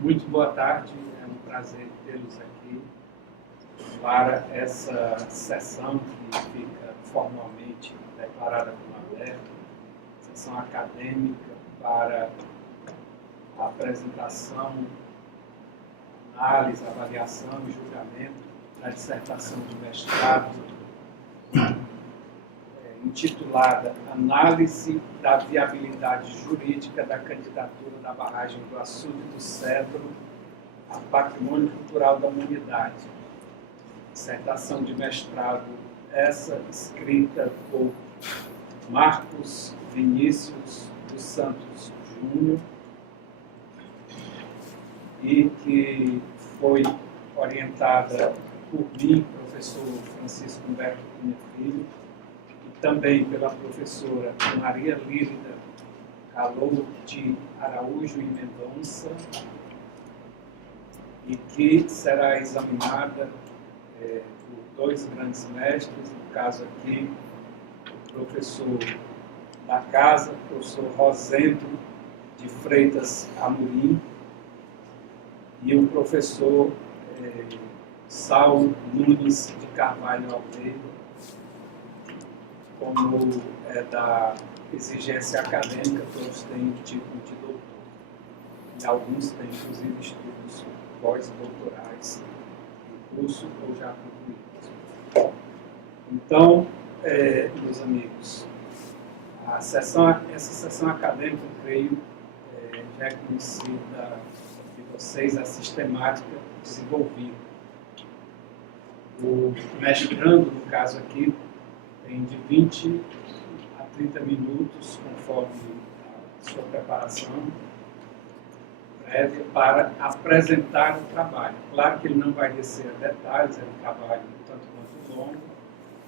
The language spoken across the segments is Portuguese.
Muito boa tarde, é um prazer tê-los aqui para essa sessão que fica formalmente declarada como aberta, sessão acadêmica para a apresentação, análise, avaliação e julgamento da dissertação de mestrado intitulada Análise da Viabilidade Jurídica da Candidatura da Barragem do Açude do Cedro a Patrimônio Cultural da Humanidade. Dissertação de mestrado essa escrita por Marcos Vinícius dos Santos Júnior e que foi orientada por mim, professor Francisco Humberto Cunha Filho, também pela professora Maria Lírida Calou de Araújo e Mendonça, e que será examinada por dois grandes mestres, no caso aqui, o professor da casa, o professor Rosendo de Freitas Amorim, e o professor Saulo Nunes de Carvalho Almeida, como da exigência acadêmica, todos têm o título de doutor. E alguns têm, inclusive, estudos pós-doutorais em curso ou já concluídos. Então, meus amigos, essa sessão acadêmica, creio, já é conhecida de vocês, a sistemática desenvolvida. O mestrando, no caso aqui, tem de 20 a 30 minutos, conforme a sua preparação prévia, para apresentar o trabalho. Claro que ele não vai descer a detalhes, é um trabalho tanto quanto longo,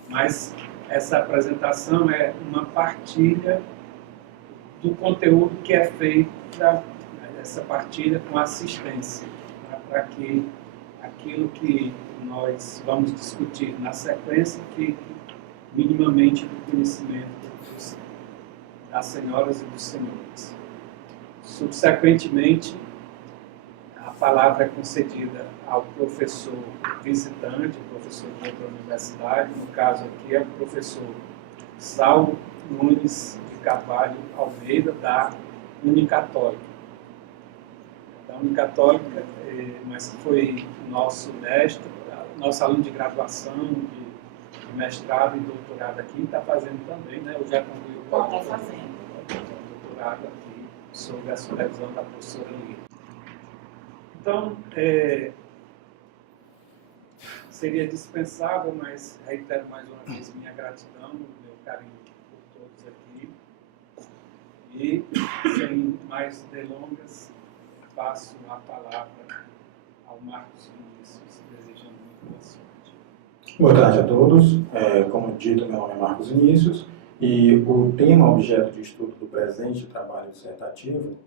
mas essa apresentação é uma partilha do conteúdo que é feita, essa partilha com assistência, para que aquilo que nós vamos discutir na sequência fique minimamente do conhecimento das senhoras e dos senhores. Subsequentemente, a palavra é concedida ao professor visitante, o professor de outra universidade, no caso aqui é o professor Saulo Nunes de Carvalho Almeida, da Unicatólica. Da Unicatólica, mas que foi nosso mestre, nosso aluno de graduação, de mestrado e doutorado aqui, está fazendo também, né? Eu já concluí o doutorado aqui sob a supervisão da professora Lívia. Então, seria dispensável, mas reitero mais uma vez minha gratidão, meu carinho por todos aqui. E, sem mais delongas, passo a palavra ao Marcos Vinícius, desejando muito boa sorte. Boa tarde a todos. Como dito, meu nome é Marcos Vinícius e o tema objeto de estudo do presente trabalho dissertativo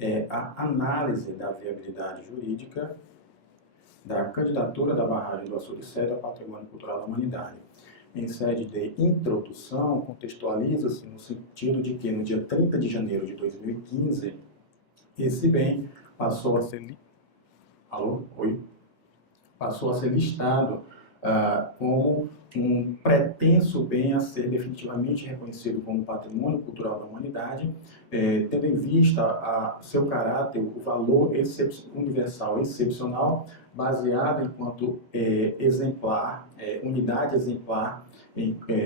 é a análise da viabilidade jurídica da candidatura da Barragem do Açude do Cedro a Patrimônio Cultural da Humanidade. Em sede de introdução, contextualiza-se no sentido de que no dia 30 de janeiro de 2015, esse bem passou a ser listado como um pretenso bem a ser definitivamente reconhecido como patrimônio cultural da humanidade, tendo em vista seu caráter, o valor universal excepcional, baseado enquanto exemplar, unidade exemplar,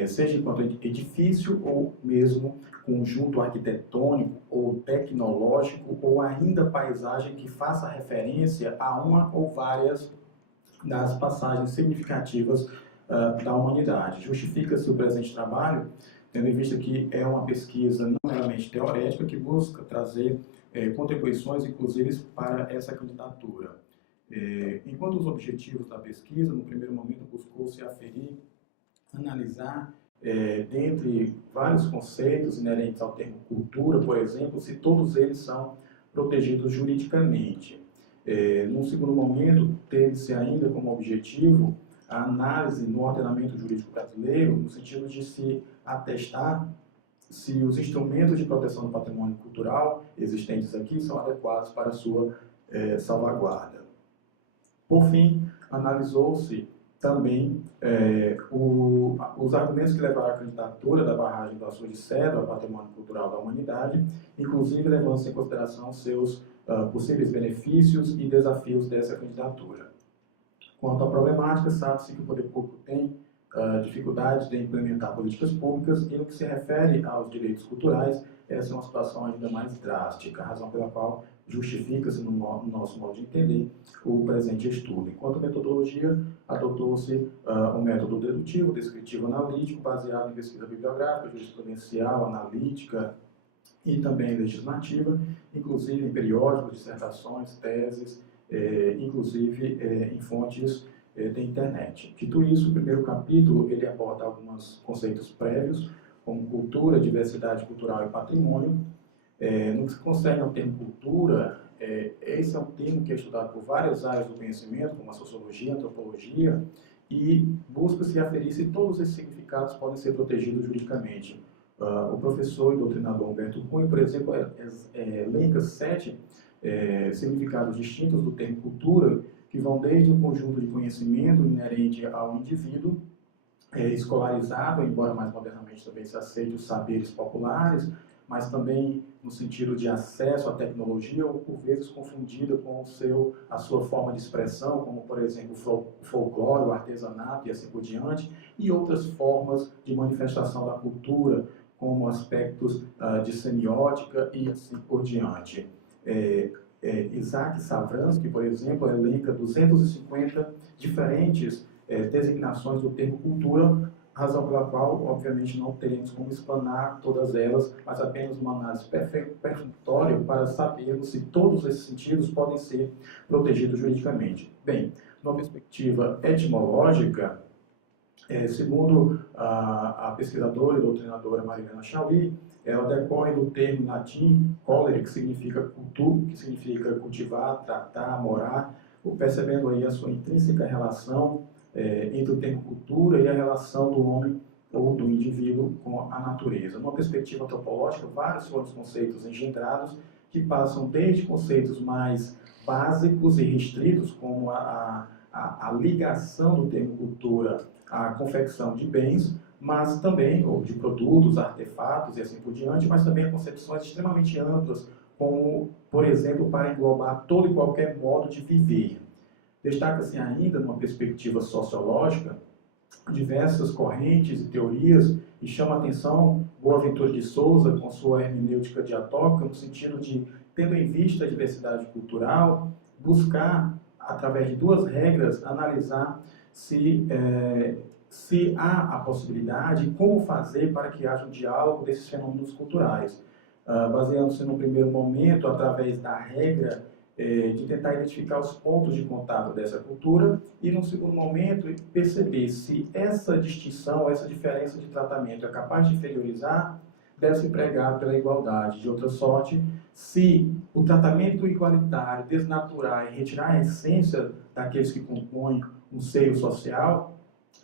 seja enquanto edifício ou mesmo conjunto arquitetônico ou tecnológico ou ainda paisagem que faça referência a uma ou várias das passagens significativas da humanidade. Justifica-se o presente trabalho, tendo em vista que é uma pesquisa não meramente teorética, que busca trazer contribuições, inclusive, para essa candidatura. Enquanto os objetivos da pesquisa, no primeiro momento, buscou-se aferir, analisar, dentre vários conceitos inerentes ao termo cultura, por exemplo, se todos eles são protegidos juridicamente. Num segundo momento, teve-se ainda como objetivo a análise no ordenamento jurídico brasileiro, no sentido de se atestar se os instrumentos de proteção do patrimônio cultural existentes aqui são adequados para a sua salvaguarda. Por fim, analisou-se também os argumentos que levaram à candidatura da barragem do Açude Cedro ao Patrimônio Cultural da Humanidade, inclusive levando-se em consideração seus possíveis benefícios e desafios dessa candidatura. Quanto à problemática, sabe-se que o poder público tem dificuldades de implementar políticas públicas e no que se refere aos direitos culturais, essa é uma situação ainda mais drástica, a razão pela qual justifica-se, no nosso modo de entender, o presente estudo. Enquanto metodologia, adotou-se um método dedutivo, descritivo, analítico, baseado em pesquisa bibliográfica, jurisprudencial, analítica e também legislativa, inclusive em periódicos, dissertações, teses, inclusive em fontes da internet. Dito isso, o primeiro capítulo ele aborda alguns conceitos prévios, como cultura, diversidade cultural e patrimônio. No que se concerne ao termo cultura, esse é um termo que é estudado por várias áreas do conhecimento, como a sociologia, a antropologia, e busca-se aferir se todos esses significados podem ser protegidos juridicamente. O professor e doutrinador Humberto Cunha, por exemplo, elenca 7 significados distintos do termo cultura, que vão desde um conjunto de conhecimento inerente ao indivíduo, escolarizado, embora mais modernamente também se aceite os saberes populares, mas também no sentido de acesso à tecnologia, ou por vezes confundida com a sua forma de expressão, como por exemplo o folclore, o artesanato e assim por diante, e outras formas de manifestação da cultura, como aspectos de semiótica e assim por diante. Isaac Savransky, por exemplo, elenca 250 diferentes designações do termo cultura, razão pela qual, obviamente, não teremos como explanar todas elas, mas apenas uma análise perfunctória para sabermos se todos esses sentidos podem ser protegidos juridicamente. Bem, numa perspectiva etimológica, segundo a pesquisadora e doutrinadora Marilena Chauí, ela decorre do termo em latim colere, que significa cultu, que significa cultivar, tratar, morar, percebendo aí a sua intrínseca relação entre o termo cultura e a relação do homem ou do indivíduo com a natureza. Numa perspectiva antropológica, vários foram os conceitos engendrados que passam desde conceitos mais básicos e restritos, como a ligação do termo cultura à confecção de bens, mas também, ou de produtos, artefatos e assim por diante, mas também concepções extremamente amplas, como, por exemplo, para englobar todo e qualquer modo de viver. Destaca-se ainda, numa perspectiva sociológica, diversas correntes e teorias, e chama a atenção Boaventura de Souza, com sua hermenêutica diatópica, no sentido de, tendo em vista a diversidade cultural, buscar, através de 2 regras, analisar se há a possibilidade, como fazer para que haja um diálogo desses fenômenos culturais. Baseando-se no primeiro momento, através da regra de tentar identificar os pontos de contato dessa cultura e, no segundo momento, perceber se essa distinção, essa diferença de tratamento é capaz de inferiorizar, deve-se pregar pela igualdade. De outra sorte, se o tratamento igualitário desnaturar e retirar a essência daqueles que compõem um seio social,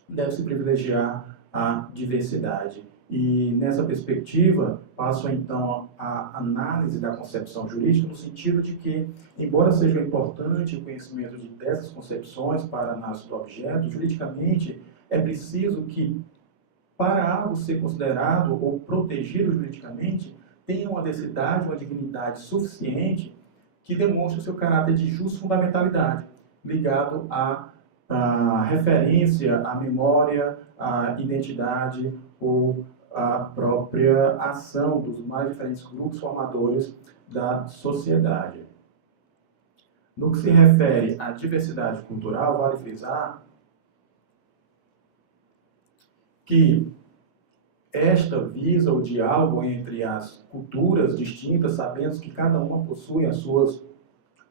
deve-se privilegiar a diversidade. E, nessa perspectiva, passo então a análise da concepção jurídica no sentido de que, embora seja importante o conhecimento dessas concepções para a análise do objeto, juridicamente é preciso que, para algo ser considerado ou protegido juridicamente, tenha uma densidade, uma dignidade suficiente que demonstre o seu caráter de fundamentalidade, ligado à referência, à memória, à identidade ou à própria ação dos mais diferentes grupos formadores da sociedade. No que se refere à diversidade cultural, vale frisar que esta visa o diálogo entre as culturas distintas, sabendo que cada uma possui as suas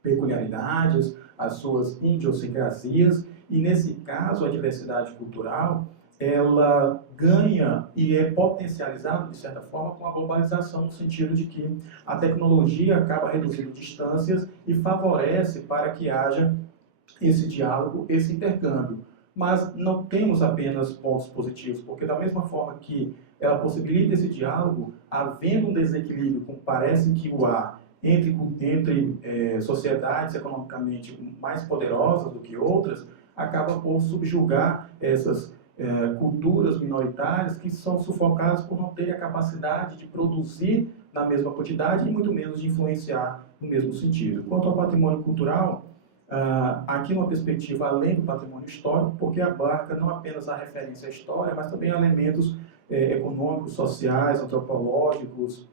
peculiaridades, as suas idiosincrasias, e nesse caso a diversidade cultural ela ganha e é potencializada, de certa forma, com a globalização, no sentido de que a tecnologia acaba reduzindo distâncias e favorece para que haja esse diálogo, esse intercâmbio. Mas não temos apenas pontos positivos, porque da mesma forma que ela possibilita esse diálogo, havendo um desequilíbrio, como parece que o há, entre sociedades economicamente mais poderosas do que outras, acaba por subjugar essas culturas minoritárias que são sufocadas por não terem a capacidade de produzir na mesma quantidade e muito menos de influenciar no mesmo sentido. Quanto ao patrimônio cultural, aqui uma perspectiva além do patrimônio histórico, porque abarca não apenas a referência à história, mas também elementos econômicos, sociais, antropológicos,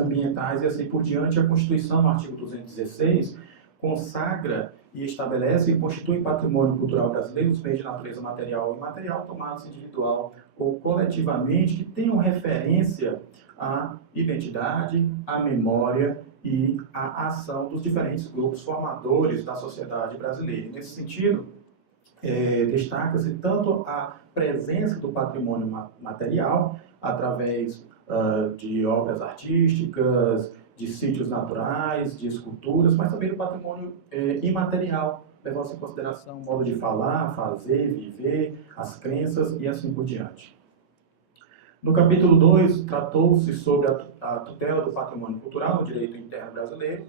ambientais e assim por diante. A Constituição, no artigo 216, consagra e estabelece e constitui patrimônio cultural brasileiro os bens de natureza material e imaterial tomados individual ou coletivamente que tenham referência à identidade, à memória e à ação dos diferentes grupos formadores da sociedade brasileira. Nesse sentido, destaca-se tanto a presença do patrimônio material através de obras artísticas, de sítios naturais, de esculturas, mas também do patrimônio imaterial, levando-se em consideração o modo de falar, fazer, viver, as crenças e assim por diante. No capítulo 2, tratou-se sobre a tutela do patrimônio cultural no direito interno brasileiro,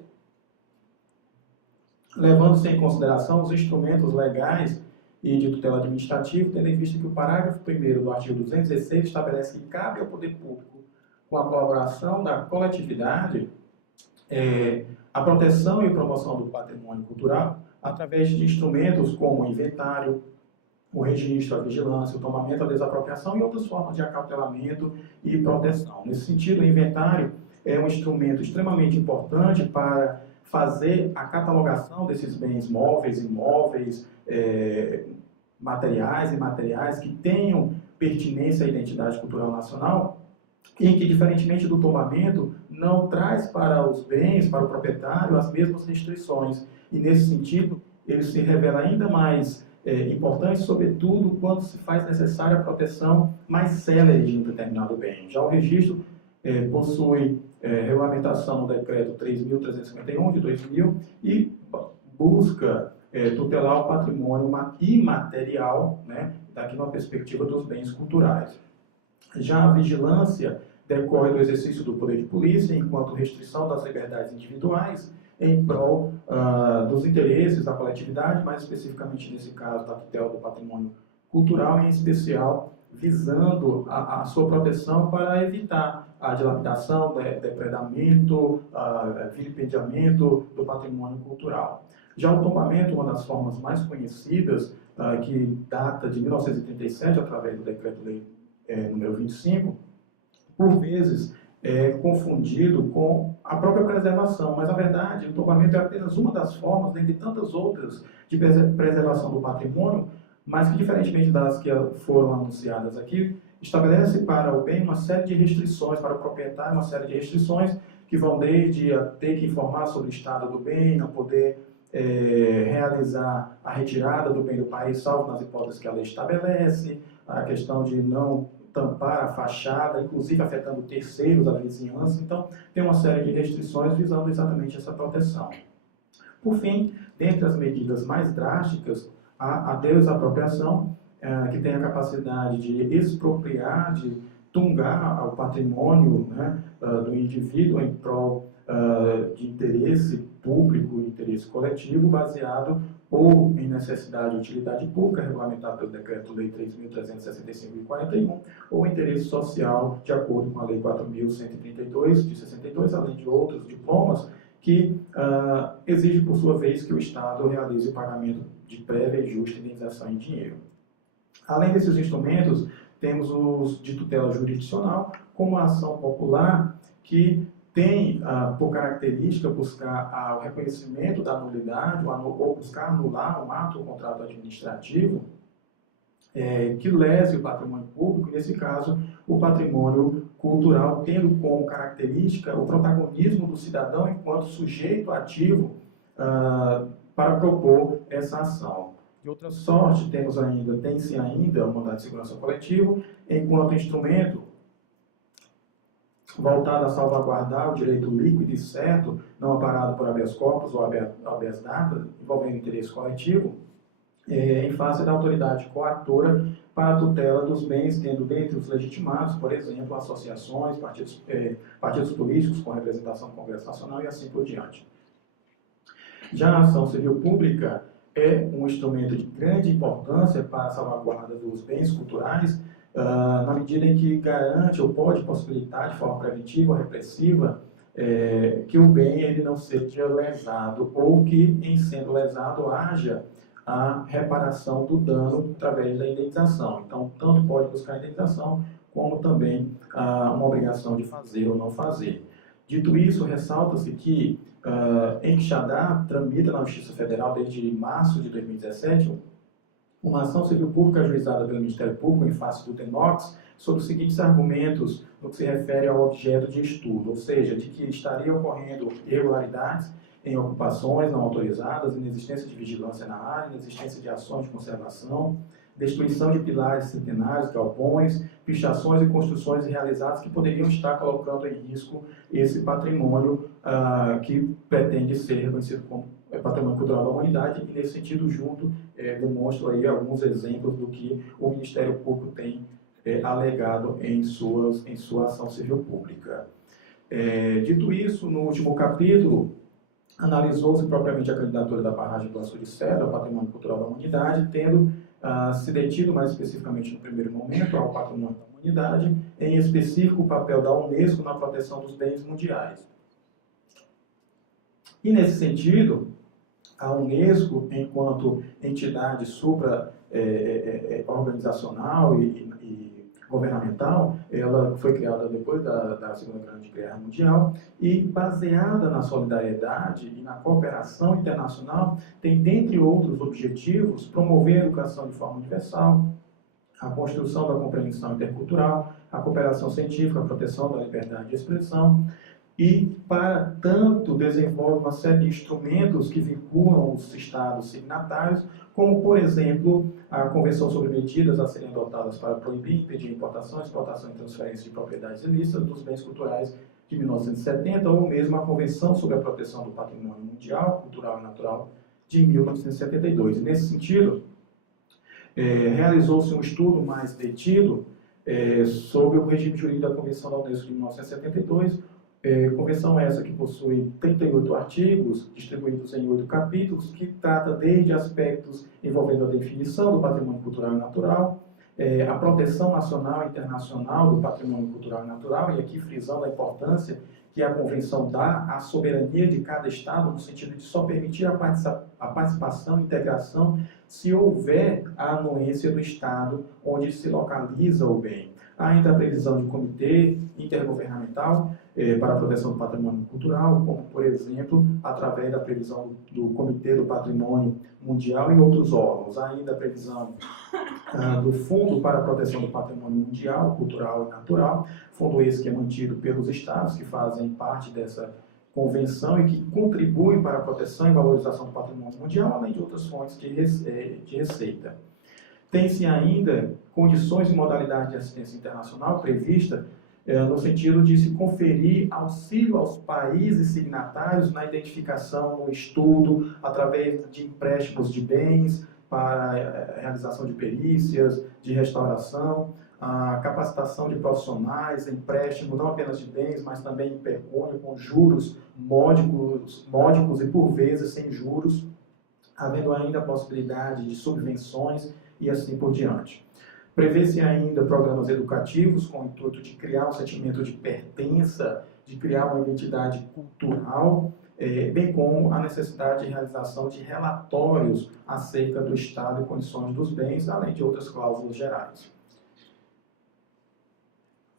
levando-se em consideração os instrumentos legais e de tutela administrativa, tendo em vista que o parágrafo 1º do artigo 216 estabelece que cabe ao poder público, com a colaboração da coletividade, a proteção e promoção do patrimônio cultural através de instrumentos como o inventário, o registro, a vigilância, o tombamento, a desapropriação e outras formas de acautelamento e proteção. Nesse sentido, o inventário é um instrumento extremamente importante para fazer a catalogação desses bens móveis, imóveis, materiais e imateriais que tenham pertinência à identidade cultural nacional e que, diferentemente do tombamento, não traz para os bens, para o proprietário, as mesmas restrições. E, nesse sentido, ele se revela ainda mais importante, sobretudo, quando se faz necessária a proteção mais célere de um determinado bem. Já o registro possui regulamentação no Decreto 3.351 de 2000 e busca tutelar o patrimônio imaterial, né, daqui numa perspectiva dos bens culturais. Já a vigilância decorre do exercício do poder de polícia, enquanto restrição das liberdades individuais, em prol dos interesses da coletividade, mais especificamente nesse caso da tutela do patrimônio cultural, em especial visando a sua proteção para evitar a dilapidação, depredamento, vilipendiamento do patrimônio cultural. Já o tombamento, uma das formas mais conhecidas, que data de 1937, através do Decreto-Lei número 25, por vezes é confundido com a própria preservação, mas, na verdade, o tombamento é apenas uma das formas, dentre tantas outras, de preservação do patrimônio, mas que, diferentemente das que foram anunciadas aqui, estabelece para o bem uma série de restrições, para o proprietário uma série de restrições, que vão desde a ter que informar sobre o estado do bem, a poder realizar a retirada do bem do país, salvo nas hipóteses que a lei estabelece, a questão de não tampar a fachada, inclusive afetando terceiros, a vizinhança. Então, tem uma série de restrições visando exatamente essa proteção. Por fim, dentre as medidas mais drásticas, a desapropriação, que tem a capacidade de expropriar, de tungar o patrimônio, né, do indivíduo em prol de interesse público e interesse coletivo, baseado ou em necessidade e utilidade pública, regulamentado pelo Decreto-Lei 3.365 de 41, ou interesse social, de acordo com a Lei 4.132 de 62, além de outros diplomas, que exige, por sua vez, que o Estado realize o pagamento de prévia e justa indenização em dinheiro. Além desses instrumentos, temos os de tutela jurisdicional, como a ação popular, que tem por característica buscar o reconhecimento da nulidade ou buscar anular um ato ou contrato administrativo que lese o patrimônio público, nesse caso, o patrimônio cultural, tendo como característica o protagonismo do cidadão enquanto sujeito ativo para propor essa ação. De outra sorte, tem-se ainda o mandado de segurança coletivo, enquanto instrumento voltado a salvaguardar o direito líquido e certo, não amparado por habeas corpus ou habeas data, envolvendo interesse coletivo, em face da autoridade coatora para a tutela dos bens, tendo dentre os legitimados, por exemplo, associações, partidos políticos com representação no Congresso Nacional e assim por diante. Já a ação civil pública é um instrumento de grande importância para a salvaguarda dos bens culturais, na medida em que garante ou pode possibilitar de forma preventiva ou repressiva que o bem ele não seja lesado ou que, em sendo lesado, haja a reparação do dano através da indenização. Então, tanto pode buscar a indenização, como também uma obrigação de fazer ou não fazer. Dito isso, ressalta-se que em Quixadá tramita na Justiça Federal desde março de 2017 uma ação civil pública ajuizada pelo Ministério Público em face do TENOX sobre os seguintes argumentos no que se refere ao objeto de estudo, ou seja, de que estaria ocorrendo irregularidades em ocupações não autorizadas, inexistência de vigilância na área, inexistência de ações de conservação, destruição de pilares centenários, galpões, pichações e construções realizadas que poderiam estar colocando em risco esse patrimônio que pretende ser reconhecido como patrimônio cultural da humanidade, e nesse sentido, junto, demonstro aí alguns exemplos do que o Ministério Público tem alegado em sua ação civil pública. Dito isso, no último capítulo, analisou-se propriamente a candidatura da barragem do Açu de Cedro ao patrimônio cultural da humanidade, tendo se detido mais especificamente no primeiro momento ao patrimônio da humanidade, em específico o papel da Unesco na proteção dos bens mundiais. E nesse sentido, a Unesco, enquanto entidade supra-organizacional e governamental, ela foi criada depois da Segunda Grande Guerra Mundial e, baseada na solidariedade e na cooperação internacional, tem, dentre outros objetivos, promover a educação de forma universal, a construção da compreensão intercultural, a cooperação científica, a proteção da liberdade de expressão e, para tanto, desenvolve uma série de instrumentos que vinculam os Estados signatários, como, por exemplo, a Convenção sobre Medidas a serem adotadas para proibir e impedir importação, exportação e transferência de propriedades ilícitas dos bens culturais de 1970, ou mesmo a Convenção sobre a Proteção do Patrimônio Mundial, Cultural e Natural de 1972. E, nesse sentido, realizou-se um estudo mais detido sobre o regime jurídico da Convenção da Unesco de 1972, convenção essa que possui 38 artigos, distribuídos em 8 capítulos, que trata desde aspectos envolvendo a definição do patrimônio cultural e natural, a proteção nacional e internacional do patrimônio cultural e natural, e aqui frisando a importância que a convenção dá à soberania de cada Estado, no sentido de só permitir a participação e integração se houver a anuência do Estado onde se localiza o bem. Há ainda a previsão de comitê intergovernamental para a proteção do patrimônio cultural, como, por exemplo, através da previsão do Comitê do Patrimônio Mundial e outros órgãos. Há ainda a previsão do Fundo para a Proteção do Patrimônio Mundial, Cultural e Natural, fundo esse que é mantido pelos Estados, que fazem parte dessa convenção e que contribuem para a proteção e valorização do patrimônio mundial, além de outras fontes de receita. Tem-se ainda condições e modalidades de assistência internacional prevista no sentido de se conferir auxílio aos países signatários na identificação, no estudo, através de empréstimos de bens para a realização de perícias, de restauração, a capacitação de profissionais, empréstimo não apenas de bens, mas também em pecúnia, com juros módicos e por vezes sem juros, havendo ainda a possibilidade de subvenções e assim por diante. Prevê-se ainda programas educativos com o intuito de criar um sentimento de pertença, de criar uma identidade cultural, bem como a necessidade de realização de relatórios acerca do estado e condições dos bens, além de outras cláusulas gerais.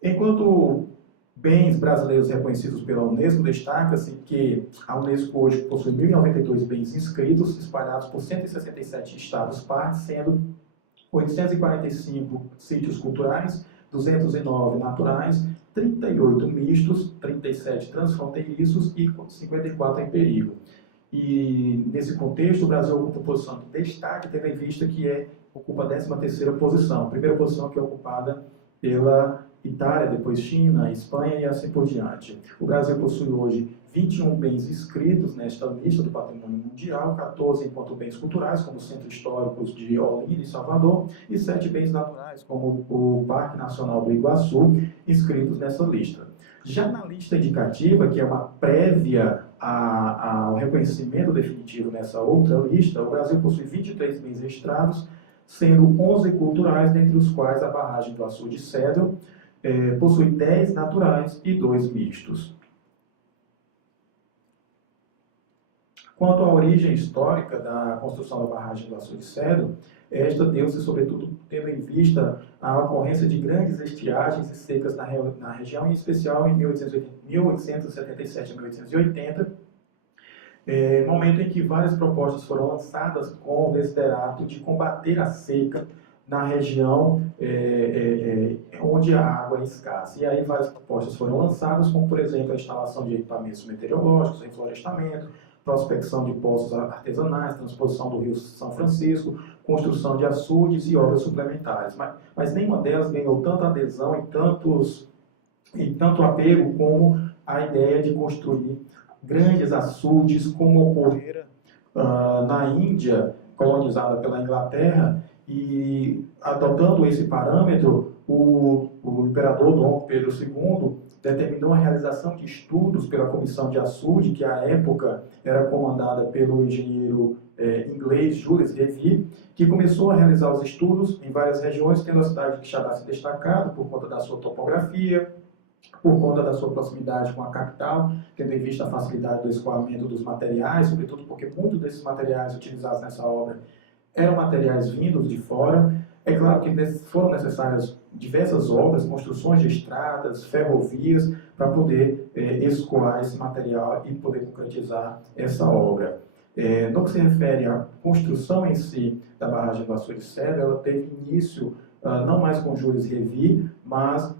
Enquanto bens brasileiros reconhecidos pela Unesco, destaca-se que a Unesco hoje possui 1.092 bens inscritos, espalhados por 167 estados-partes, sendo 845 sítios culturais, 209 naturais, 38 mistos, 37 transfronteiriços e 54 em perigo. E, nesse contexto, o Brasil ocupa posição de destaque, tendo em vista que ocupa a 13ª posição. A primeira posição que é ocupada pela Itália, depois China, Espanha e assim por diante. O Brasil possui hoje 21 bens inscritos nesta lista do patrimônio mundial, 14 enquanto bens culturais, como os centros históricos de Olinda e Salvador, e 7 bens naturais, como o Parque Nacional do Iguaçu, inscritos nessa lista. Já na lista indicativa, que é uma prévia ao reconhecimento definitivo nessa outra lista, o Brasil possui 23 bens registrados, sendo 11 culturais, dentre os quais a barragem do Açude Cedro possui 10 naturais e 2 mistos. Quanto à origem histórica da construção da barragem do Açude Cedro, esta deu-se, sobretudo, tendo em vista a ocorrência de grandes estiagens e secas na região, em especial em 1877 a 1880, momento em que várias propostas foram lançadas com o desiderato de combater a seca na região onde a água é escassa. E aí várias propostas foram lançadas, como, por exemplo, a instalação de equipamentos meteorológicos, reflorestamento, prospecção de poços artesanais, transposição do Rio São Francisco, construção de açudes e obras suplementares. Mas nenhuma delas ganhou tanta adesão e tanto apego como a ideia de construir grandes açudes, como ocorrera na Índia, colonizada pela Inglaterra, e adotando esse parâmetro, o imperador Dom Pedro II determinou a realização de estudos pela Comissão de Açude, que à época era comandada pelo engenheiro inglês Jules Revy, que começou a realizar os estudos em várias regiões, tendo a cidade de Quixadá se destacado por conta da sua topografia, por conta da sua proximidade com a capital, tendo em vista a facilidade do escoamento dos materiais, sobretudo porque muitos desses materiais utilizados nessa obra eram materiais vindos de fora. É claro que foram necessárias diversas obras, construções de estradas, ferrovias, para poder escoar esse material e poder concretizar essa obra. No que se refere à construção em si da barragem do Açude Cedro, ela teve início não mais com Jules Revy, mas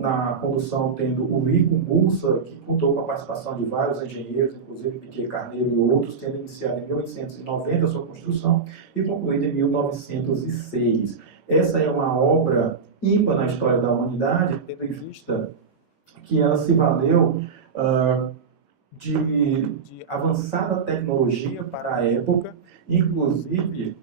na condução tendo o Rico Bulsa, que contou com a participação de vários engenheiros, inclusive Piquet Carneiro e outros, tendo iniciado em 1890 a sua construção e concluída em 1906. Essa é uma obra ímpar na história da humanidade, tendo em vista que ela se valeu de avançada tecnologia para a época, inclusive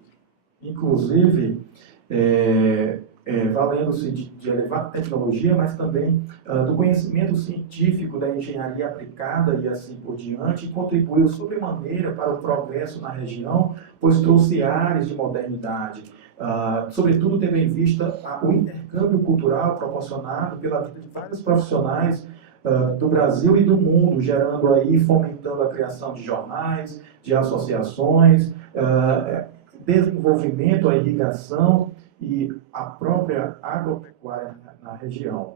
valendo-se de elevada tecnologia, mas também do conhecimento científico da engenharia aplicada e assim por diante, e contribuiu sobremaneira para o progresso na região, pois trouxe ares de modernidade, sobretudo tendo em vista o intercâmbio cultural proporcionado pela vida de vários profissionais do Brasil e do mundo, gerando aí, fomentando a criação de jornais, de associações, desenvolvimento, a irrigação e a própria agropecuária na região.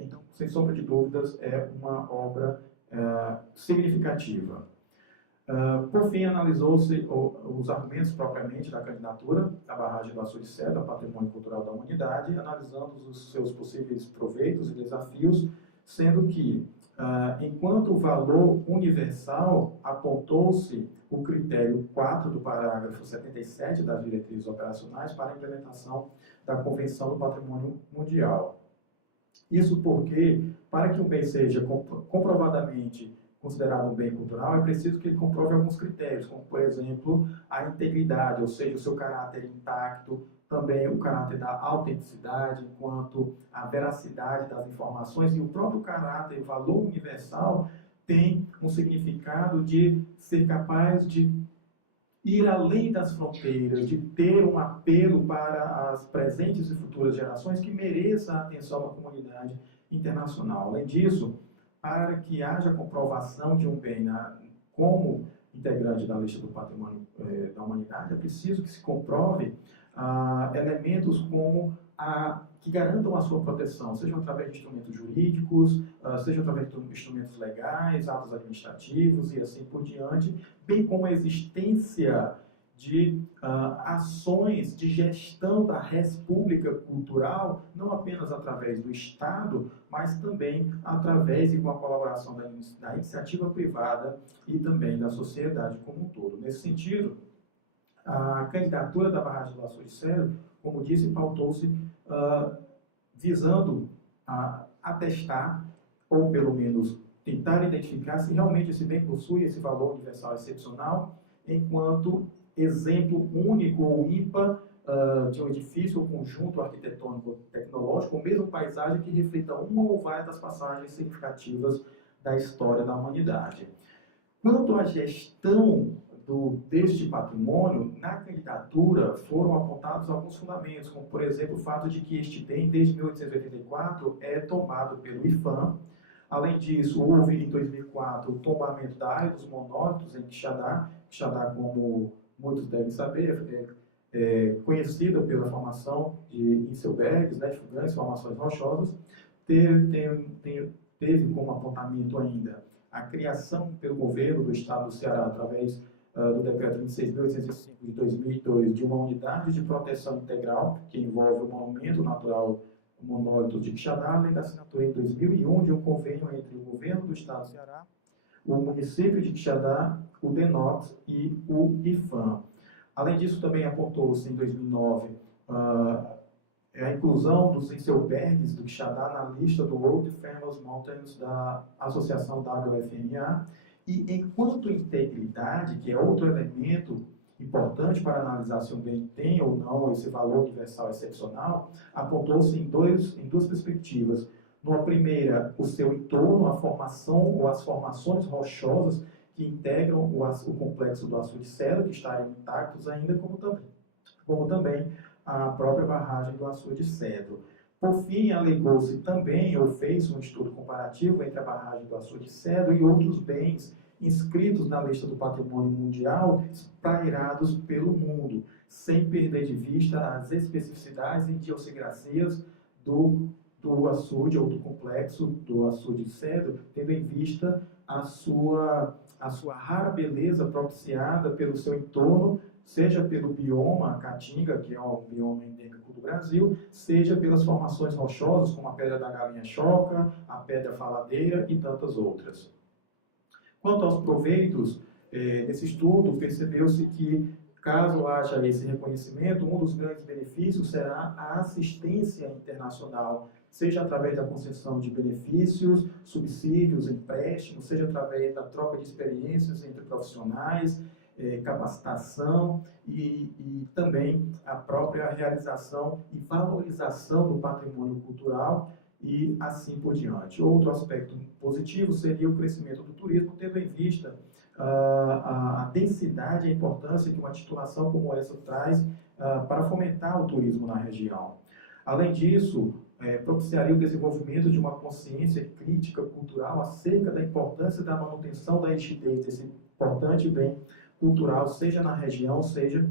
Então, sem sombra de dúvidas, é uma obra significativa. Por fim, analisou-se os argumentos propriamente da candidatura da barragem do Açude Cedro a Patrimônio Cultural da Humanidade, analisando os seus possíveis proveitos e desafios, sendo que, enquanto valor universal, apontou-se o critério 4 do parágrafo 77 das diretrizes operacionais para a implementação da Convenção do Patrimônio Mundial. Isso porque, para que um bem seja comprovadamente considerado um bem cultural, é preciso que ele comprove alguns critérios, como, por exemplo, a integridade, ou seja, o seu caráter intacto, também o caráter da autenticidade, enquanto a veracidade das informações e o próprio caráter, o valor universal, tem um significado de ser capaz de ir além das fronteiras, de ter um apelo para as presentes e futuras gerações que mereça a atenção da comunidade internacional. Além disso, para que haja comprovação de um bem como integrante da lista do patrimônio da humanidade, é preciso que se comprove elementos como que garantam a sua proteção, seja através de instrumentos jurídicos, seja através de instrumentos legais, atos administrativos e assim por diante, bem como a existência de ações de gestão da res pública cultural, não apenas através do Estado, mas também através e com a colaboração da iniciativa privada e também da sociedade como um todo. Nesse sentido, a candidatura da barragem do Açude Cedro, como disse, pautou-se visando atestar, ou pelo menos tentar identificar se realmente esse bem possui esse valor universal excepcional, enquanto exemplo único ou ímpar de um edifício ou conjunto arquitetônico tecnológico, ou mesmo paisagem que reflita uma ou várias das passagens significativas da história da humanidade. Quanto à gestão deste patrimônio, na candidatura foram apontados alguns fundamentos, como, por exemplo, o fato de que este bem, desde 1884, é tomado pelo IPHAN. Além disso, houve, em 2004, o tombamento da área dos monólitos em Quixadá. Quixadá, como muitos devem saber, é conhecida pela formação de icebergs, de grandes formações rochosas. Teve como apontamento ainda a criação pelo governo do Estado do Ceará, através do Decreto 26.805 de 2002, de uma unidade de proteção integral, que envolve o monumento natural monólito de Quixadá, além da assinatura em 2001 de um convênio entre o governo do Estado do Ceará, o município de Quixadá, o DENOX e o IPHAN. Além disso, também apontou-se em 2009 a inclusão dos icebergs do Quixadá na lista do World Famous Mountains da Associação WFMA. E enquanto integridade, que é outro elemento importante para analisar se um bem tem ou não esse valor universal excepcional, apontou-se em duas perspectivas. Numa primeira, o seu entorno, a formação ou as formações rochosas que integram o complexo do Açude Cedro, que estariam intactos ainda, como também a própria barragem do Açude Cedro. Por fim, alegou-se também, ou fez um estudo comparativo entre a barragem do Açude Cedro e outros bens inscritos na lista do patrimônio mundial, esprairados pelo mundo, sem perder de vista as especificidades e idiosincrasias do açude ou do complexo do Açude Cedro, tendo em vista a sua rara beleza propiciada pelo seu entorno, seja pelo bioma Caatinga, que é um bioma endêmico do Brasil, seja pelas formações rochosas, como a Pedra da Galinha Choca, a Pedra Faladeira e tantas outras. Quanto aos proveitos, nesse estudo, percebeu-se que, caso haja esse reconhecimento, um dos grandes benefícios será a assistência internacional, seja através da concessão de benefícios, subsídios, empréstimos, seja através da troca de experiências entre profissionais, capacitação e também a própria realização e valorização do patrimônio cultural e assim por diante. Outro aspecto positivo seria o crescimento do turismo, tendo em vista a densidade e a importância que uma titulação como essa traz para fomentar o turismo na região. Além disso, propiciaria o desenvolvimento de uma consciência crítica cultural acerca da importância da manutenção da rigidez desse importante bem cultural, seja na região, seja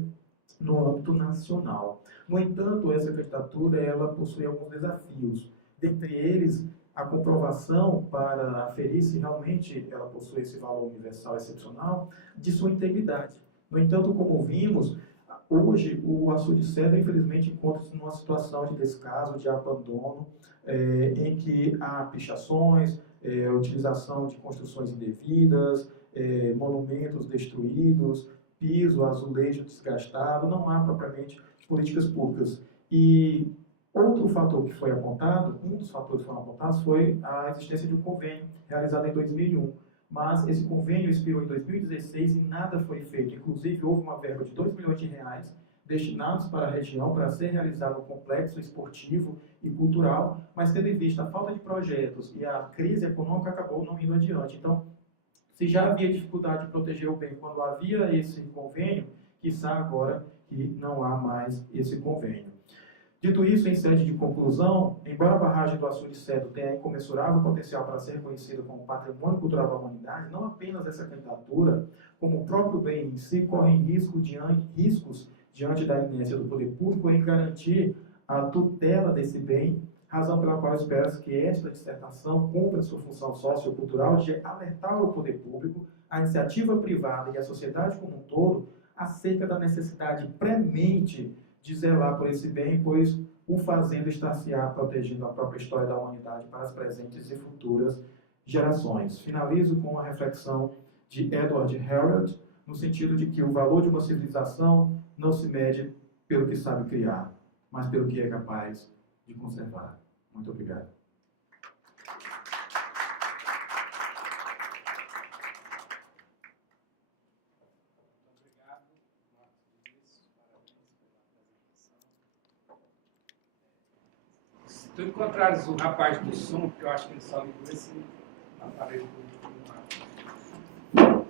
no âmbito nacional. No entanto, essa candidatura ela possui alguns desafios. Dentre eles, a comprovação para aferir se realmente ela possui esse valor universal excepcional de sua integridade. No entanto, como vimos, hoje o Açude Cedro, infelizmente, encontra-se numa situação de descaso, de abandono, em que há pichações, utilização de construções indevidas, monumentos destruídos, piso, azulejo desgastado, não há propriamente políticas públicas. E outro fator que foi apontado, um dos fatores que foram apontados foi a existência de um convênio realizado em 2001. Mas esse convênio expirou em 2016 e nada foi feito. Inclusive, houve uma verba de R$2 milhões destinados para a região para ser realizado um complexo esportivo e cultural, mas tendo em vista a falta de projetos e a crise econômica, acabou não indo adiante. Então, se já havia dificuldade de proteger o bem quando havia esse convênio, quiçá agora que não há mais esse convênio. Dito isso, em sede de conclusão, embora a barragem do Açude Cedro tenha incomensurável potencial para ser reconhecida como patrimônio cultural da humanidade, não apenas essa candidatura, como o próprio bem em si, corre riscos diante da inércia do poder público em garantir a tutela desse bem, razão pela qual espera-se que esta dissertação cumpra sua função sociocultural de alertar o poder público, a iniciativa privada e a sociedade como um todo acerca da necessidade premente de zelar por esse bem, pois o fazendo estar-se-á protegendo a própria história da humanidade para as presentes e futuras gerações. Finalizo com a reflexão de Edward Harrod, no sentido de que o valor de uma civilização não se mede pelo que sabe criar, mas pelo que é capaz de conservar. Muito obrigado. tu encontrares o rapaz do som, que eu acho que ele só ligou esse aparelho do lado.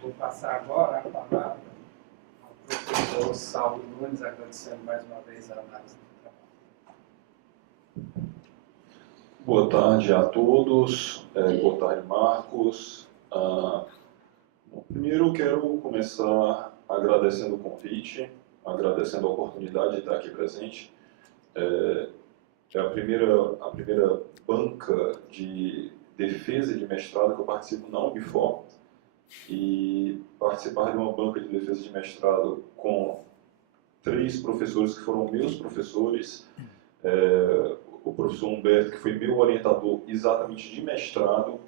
Vou passar agora a palavra ao professor Saulo Nunes, agradecendo mais uma vez a análise do trabalho. Boa tarde a todos, boa tarde, Marcos. Bom, primeiro eu quero começar agradecendo o convite, agradecendo a oportunidade de estar aqui presente. É a primeira banca de defesa e de mestrado que eu participo na Unifor, e participar de uma banca de defesa de mestrado com 3 professores que foram meus professores, o professor Humberto, que foi meu orientador exatamente de mestrado,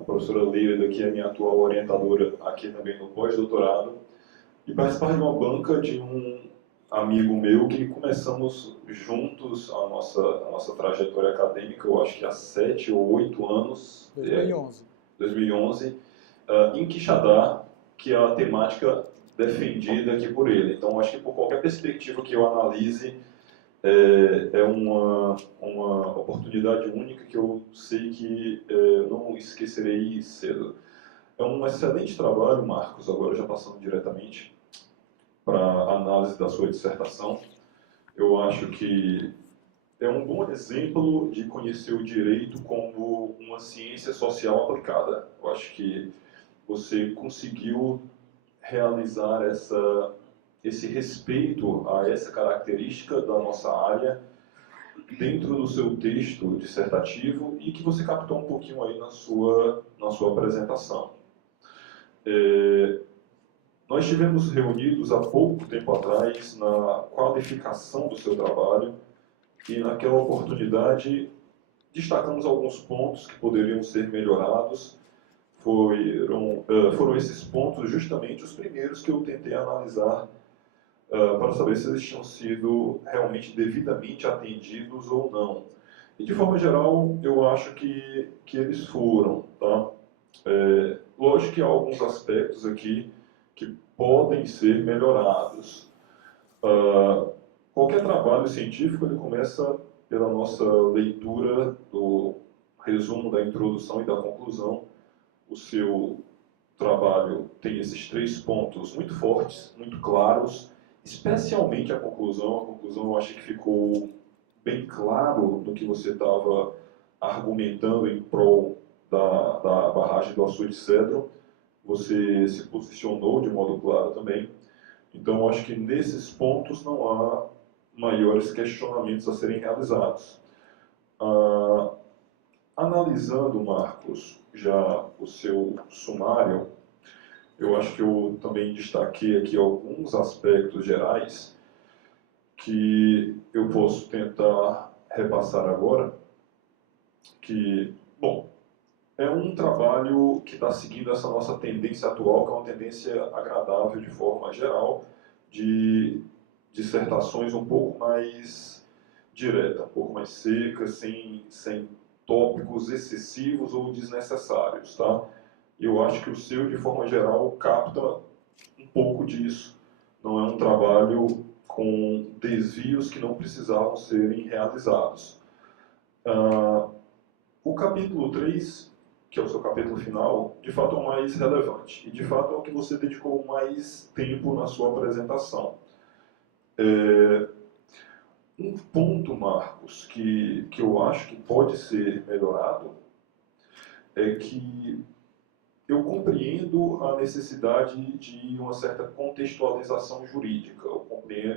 a professora Leila, que é minha atual orientadora aqui também no pós-doutorado, e participar de uma banca de um amigo meu que começamos juntos a nossa trajetória acadêmica, eu acho que há 7 ou 8 anos. 2011, em Quixadá, que é a temática defendida aqui por ele. Então, acho que por qualquer perspectiva que eu analise, é uma oportunidade única que eu sei que não esquecerei cedo. É um excelente trabalho, Marcos, agora já passando diretamente para a análise da sua dissertação. Eu acho que é um bom exemplo de conhecer o direito como uma ciência social aplicada. Eu acho que você conseguiu realizar esse respeito a essa característica da nossa área dentro do seu texto dissertativo e que você captou um pouquinho aí na sua apresentação. Nós estivemos reunidos há pouco tempo atrás na qualificação do seu trabalho e naquela oportunidade destacamos alguns pontos que poderiam ser melhorados. Foram esses pontos justamente os primeiros que eu tentei analisar para saber se eles tinham sido realmente devidamente atendidos ou não. E de forma geral, eu acho que eles foram. Tá? Lógico que há alguns aspectos aqui que podem ser melhorados. Qualquer trabalho científico ele começa pela nossa leitura do resumo da introdução e da conclusão. O seu trabalho tem esses 3 pontos muito fortes, muito claros, especialmente a conclusão. A conclusão eu acho que ficou bem claro no que você estava argumentando em prol da barragem do açude cedro. Você se posicionou de modo claro também. Então, eu acho que nesses pontos não há maiores questionamentos a serem realizados. Analisando, Marcos, já o seu sumário, eu acho que eu também destaquei aqui alguns aspectos gerais que eu posso tentar repassar agora, que, bom, é um trabalho que está seguindo essa nossa tendência atual, que é uma tendência agradável de forma geral, de dissertações um pouco mais direta, um pouco mais seca, sem tópicos excessivos ou desnecessários, tá? Eu acho que o seu, de forma geral, capta um pouco disso. Não é um trabalho com desvios que não precisavam serem realizados. O capítulo 3, que é o seu capítulo final, de fato é o mais relevante. E, de fato, é o que você dedicou mais tempo na sua apresentação. Um ponto, Marcos, que eu acho que pode ser melhorado é que eu compreendo a necessidade de uma certa contextualização jurídica. Eu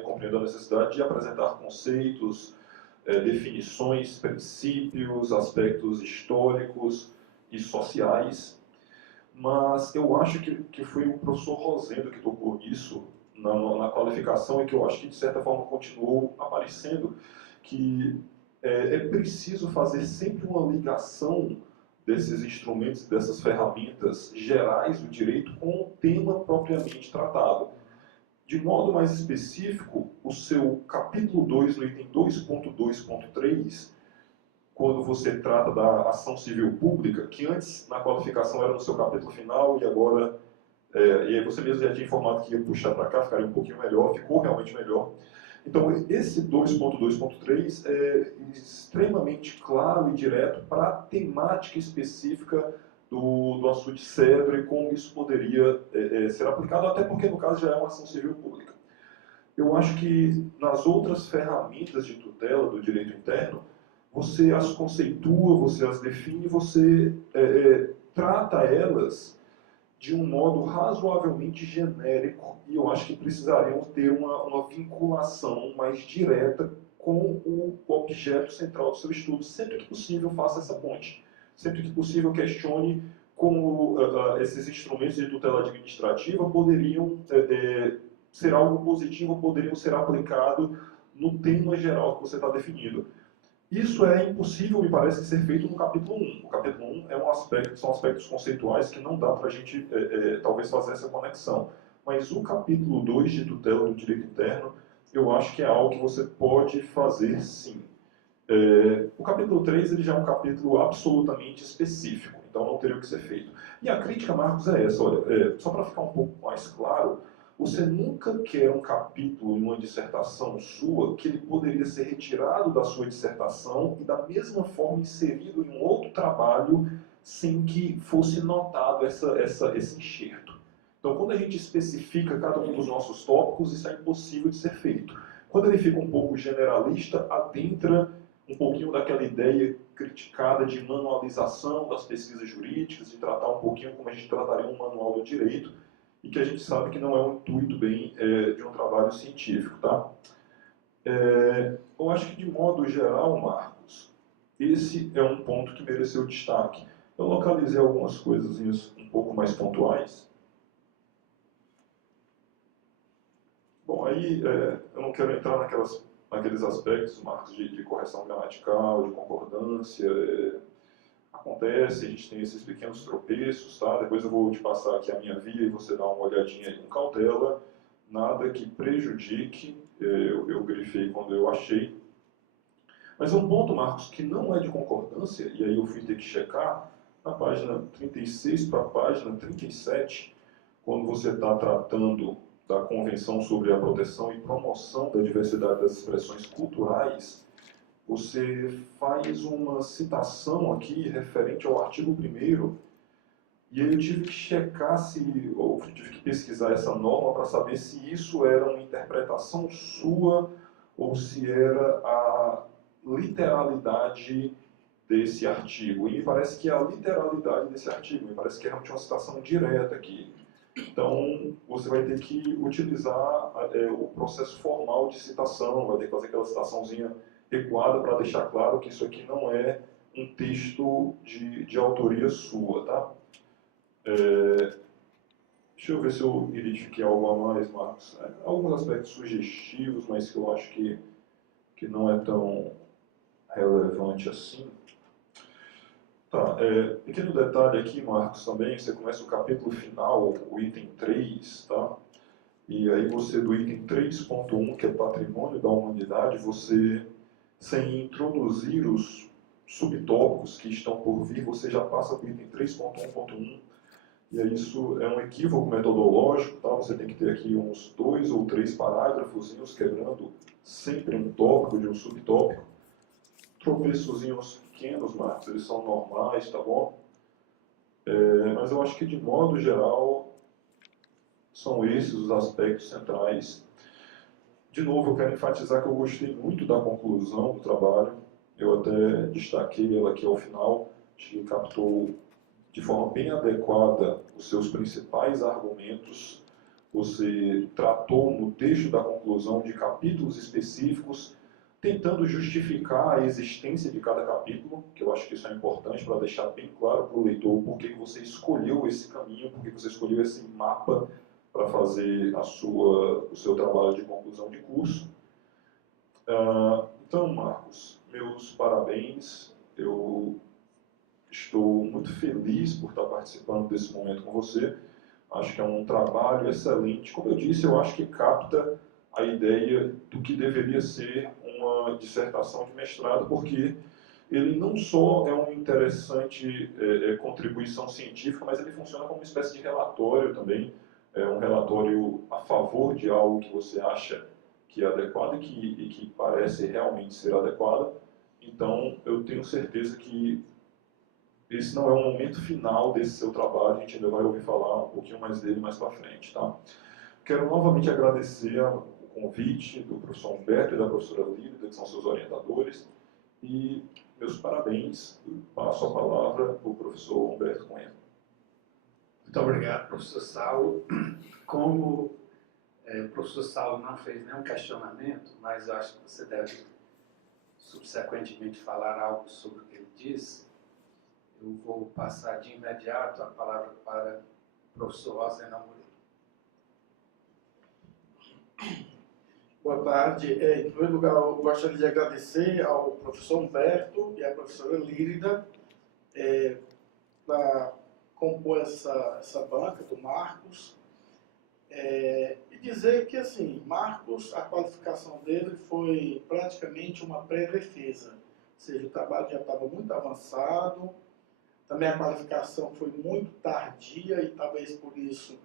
compreendo a necessidade de apresentar conceitos, definições, princípios, aspectos históricos e sociais, mas eu acho que foi o professor Rosendo que tocou nisso na qualificação e que eu acho que de certa forma continuou aparecendo, que é preciso fazer sempre uma ligação desses instrumentos, dessas ferramentas gerais do direito com o tema propriamente tratado. De modo mais específico, o seu capítulo 2, no item 2.2.3, quando você trata da ação civil pública, que antes na qualificação era no seu capítulo final e agora, e aí você mesmo já tinha informado que ia puxar para cá, ficaria um pouquinho melhor, ficou realmente melhor. Então, esse 2.2.3 é extremamente claro e direto para a temática específica do açude cedro e como isso poderia ser aplicado, até porque, no caso, já é uma ação civil pública. Eu acho que nas outras ferramentas de tutela do direito interno, você as conceitua, você as define, você trata elas de um modo razoavelmente genérico, e eu acho que precisariam ter uma vinculação mais direta com o objeto central do seu estudo. Sempre que possível, faça essa ponte. Sempre que possível, questione como esses instrumentos de tutela administrativa poderiam ser algo positivo, poderiam ser aplicados no tema geral que você está definindo. Isso é impossível, me parece, ser feito no capítulo 1. O capítulo 1 são aspectos conceituais que não dá para a gente, talvez, fazer essa conexão. Mas o capítulo 2 de tutela do direito interno, eu acho que é algo que você pode fazer, sim. O capítulo 3 ele já é um capítulo absolutamente específico, então não teria o que ser feito. E a crítica, Marcos, é essa. Olha, só para ficar um pouco mais claro, você nunca quer um capítulo em uma dissertação sua que ele poderia ser retirado da sua dissertação e da mesma forma inserido em um outro trabalho sem que fosse notado esse enxerto. Então, quando a gente especifica cada um dos nossos tópicos, isso é impossível de ser feito. Quando ele fica um pouco generalista, adentra um pouquinho daquela ideia criticada de manualização das pesquisas jurídicas, de tratar um pouquinho como a gente trataria um manual do direito, e que a gente sabe que não é um intuito bem de um trabalho científico, tá? Eu acho que, de modo geral, Marcos, esse é um ponto que mereceu destaque. Eu localizei algumas coisas um pouco mais pontuais. Bom, aí eu não quero entrar naqueles aspectos, Marcos, de correção gramatical, de concordância. Acontece, a gente tem esses pequenos tropeços, tá? Depois eu vou te passar aqui a minha via e você dá uma olhadinha aí com cautela. Nada que prejudique, eu grifei quando eu achei. Mas um ponto, Marcos, que não é de concordância, e aí eu fui ter que checar, na página 36 para a página 37, quando você está tratando da Convenção sobre a Proteção e Promoção da Diversidade das Expressões Culturais, você faz uma citação aqui referente ao artigo 1º, e aí eu tive que checar ou tive que pesquisar essa norma para saber se isso era uma interpretação sua ou se era a literalidade desse artigo. E me parece que é a literalidade desse artigo, me parece que é realmente uma citação direta aqui. Então, você vai ter que utilizar o processo formal de citação, vai ter que fazer aquela citaçãozinha recuada para deixar claro que isso aqui não é um texto de autoria sua, tá? Deixa eu ver se eu identifiquei algo a mais, Marcos. Alguns aspectos sugestivos, mas que eu acho que não é tão relevante assim. Tá, pequeno detalhe aqui, Marcos, também, você começa o capítulo final, o item 3, tá? E aí você, do item 3.1, que é patrimônio da humanidade, você, sem introduzir os subtópicos que estão por vir, você já passa para o item 3.1.1, e aí isso é um equívoco metodológico, tá? Você tem que ter aqui uns 2 ou 3 parágrafozinhos quebrando sempre um tópico de um subtópico. Tropeçozinhos pequenos, Marcos, eles são normais, tá bom? Mas eu acho que, de modo geral, são esses os aspectos centrais. De novo, eu quero enfatizar que eu gostei muito da conclusão do trabalho. Eu até destaquei ela aqui ao final, acho que captou de forma bem adequada os seus principais argumentos. Você tratou no texto da conclusão de capítulos específicos, tentando justificar a existência de cada capítulo, que eu acho que isso é importante para deixar bem claro para o leitor por que você escolheu esse caminho, por que você escolheu esse mapa para fazer o seu trabalho de conclusão de curso. Então, Marcos, meus parabéns. Eu estou muito feliz por estar participando desse momento com você. Acho que é um trabalho excelente. Como eu disse, eu acho que capta a ideia do que deveria ser uma dissertação de mestrado, porque ele não só é uma interessante contribuição científica, mas ele funciona como uma espécie de relatório também, um relatório a favor de algo que você acha que é adequada e que parece realmente ser adequada. Então, eu tenho certeza que esse não é o momento final desse seu trabalho, a gente ainda vai ouvir falar um pouquinho mais dele mais para frente, tá? Quero novamente agradecer o convite do professor Humberto e da professora Lídia, que são seus orientadores, e meus parabéns. Passo a palavra para o professor Humberto Cunha. Muito obrigado, professor Saulo. Como o professor Saulo não fez nenhum questionamento, mas eu acho que você deve subsequentemente falar algo sobre o que ele disse, eu vou passar de imediato a palavra para o professor Rosena Moreira. Boa tarde. Em primeiro lugar, eu gostaria de agradecer ao professor Humberto e à professora Lírida para compor essa banca do Marcos. E dizer que, assim, Marcos, a qualificação dele foi praticamente uma pré-defesa. Ou seja, o trabalho já estava muito avançado, também a qualificação foi muito tardia e talvez por isso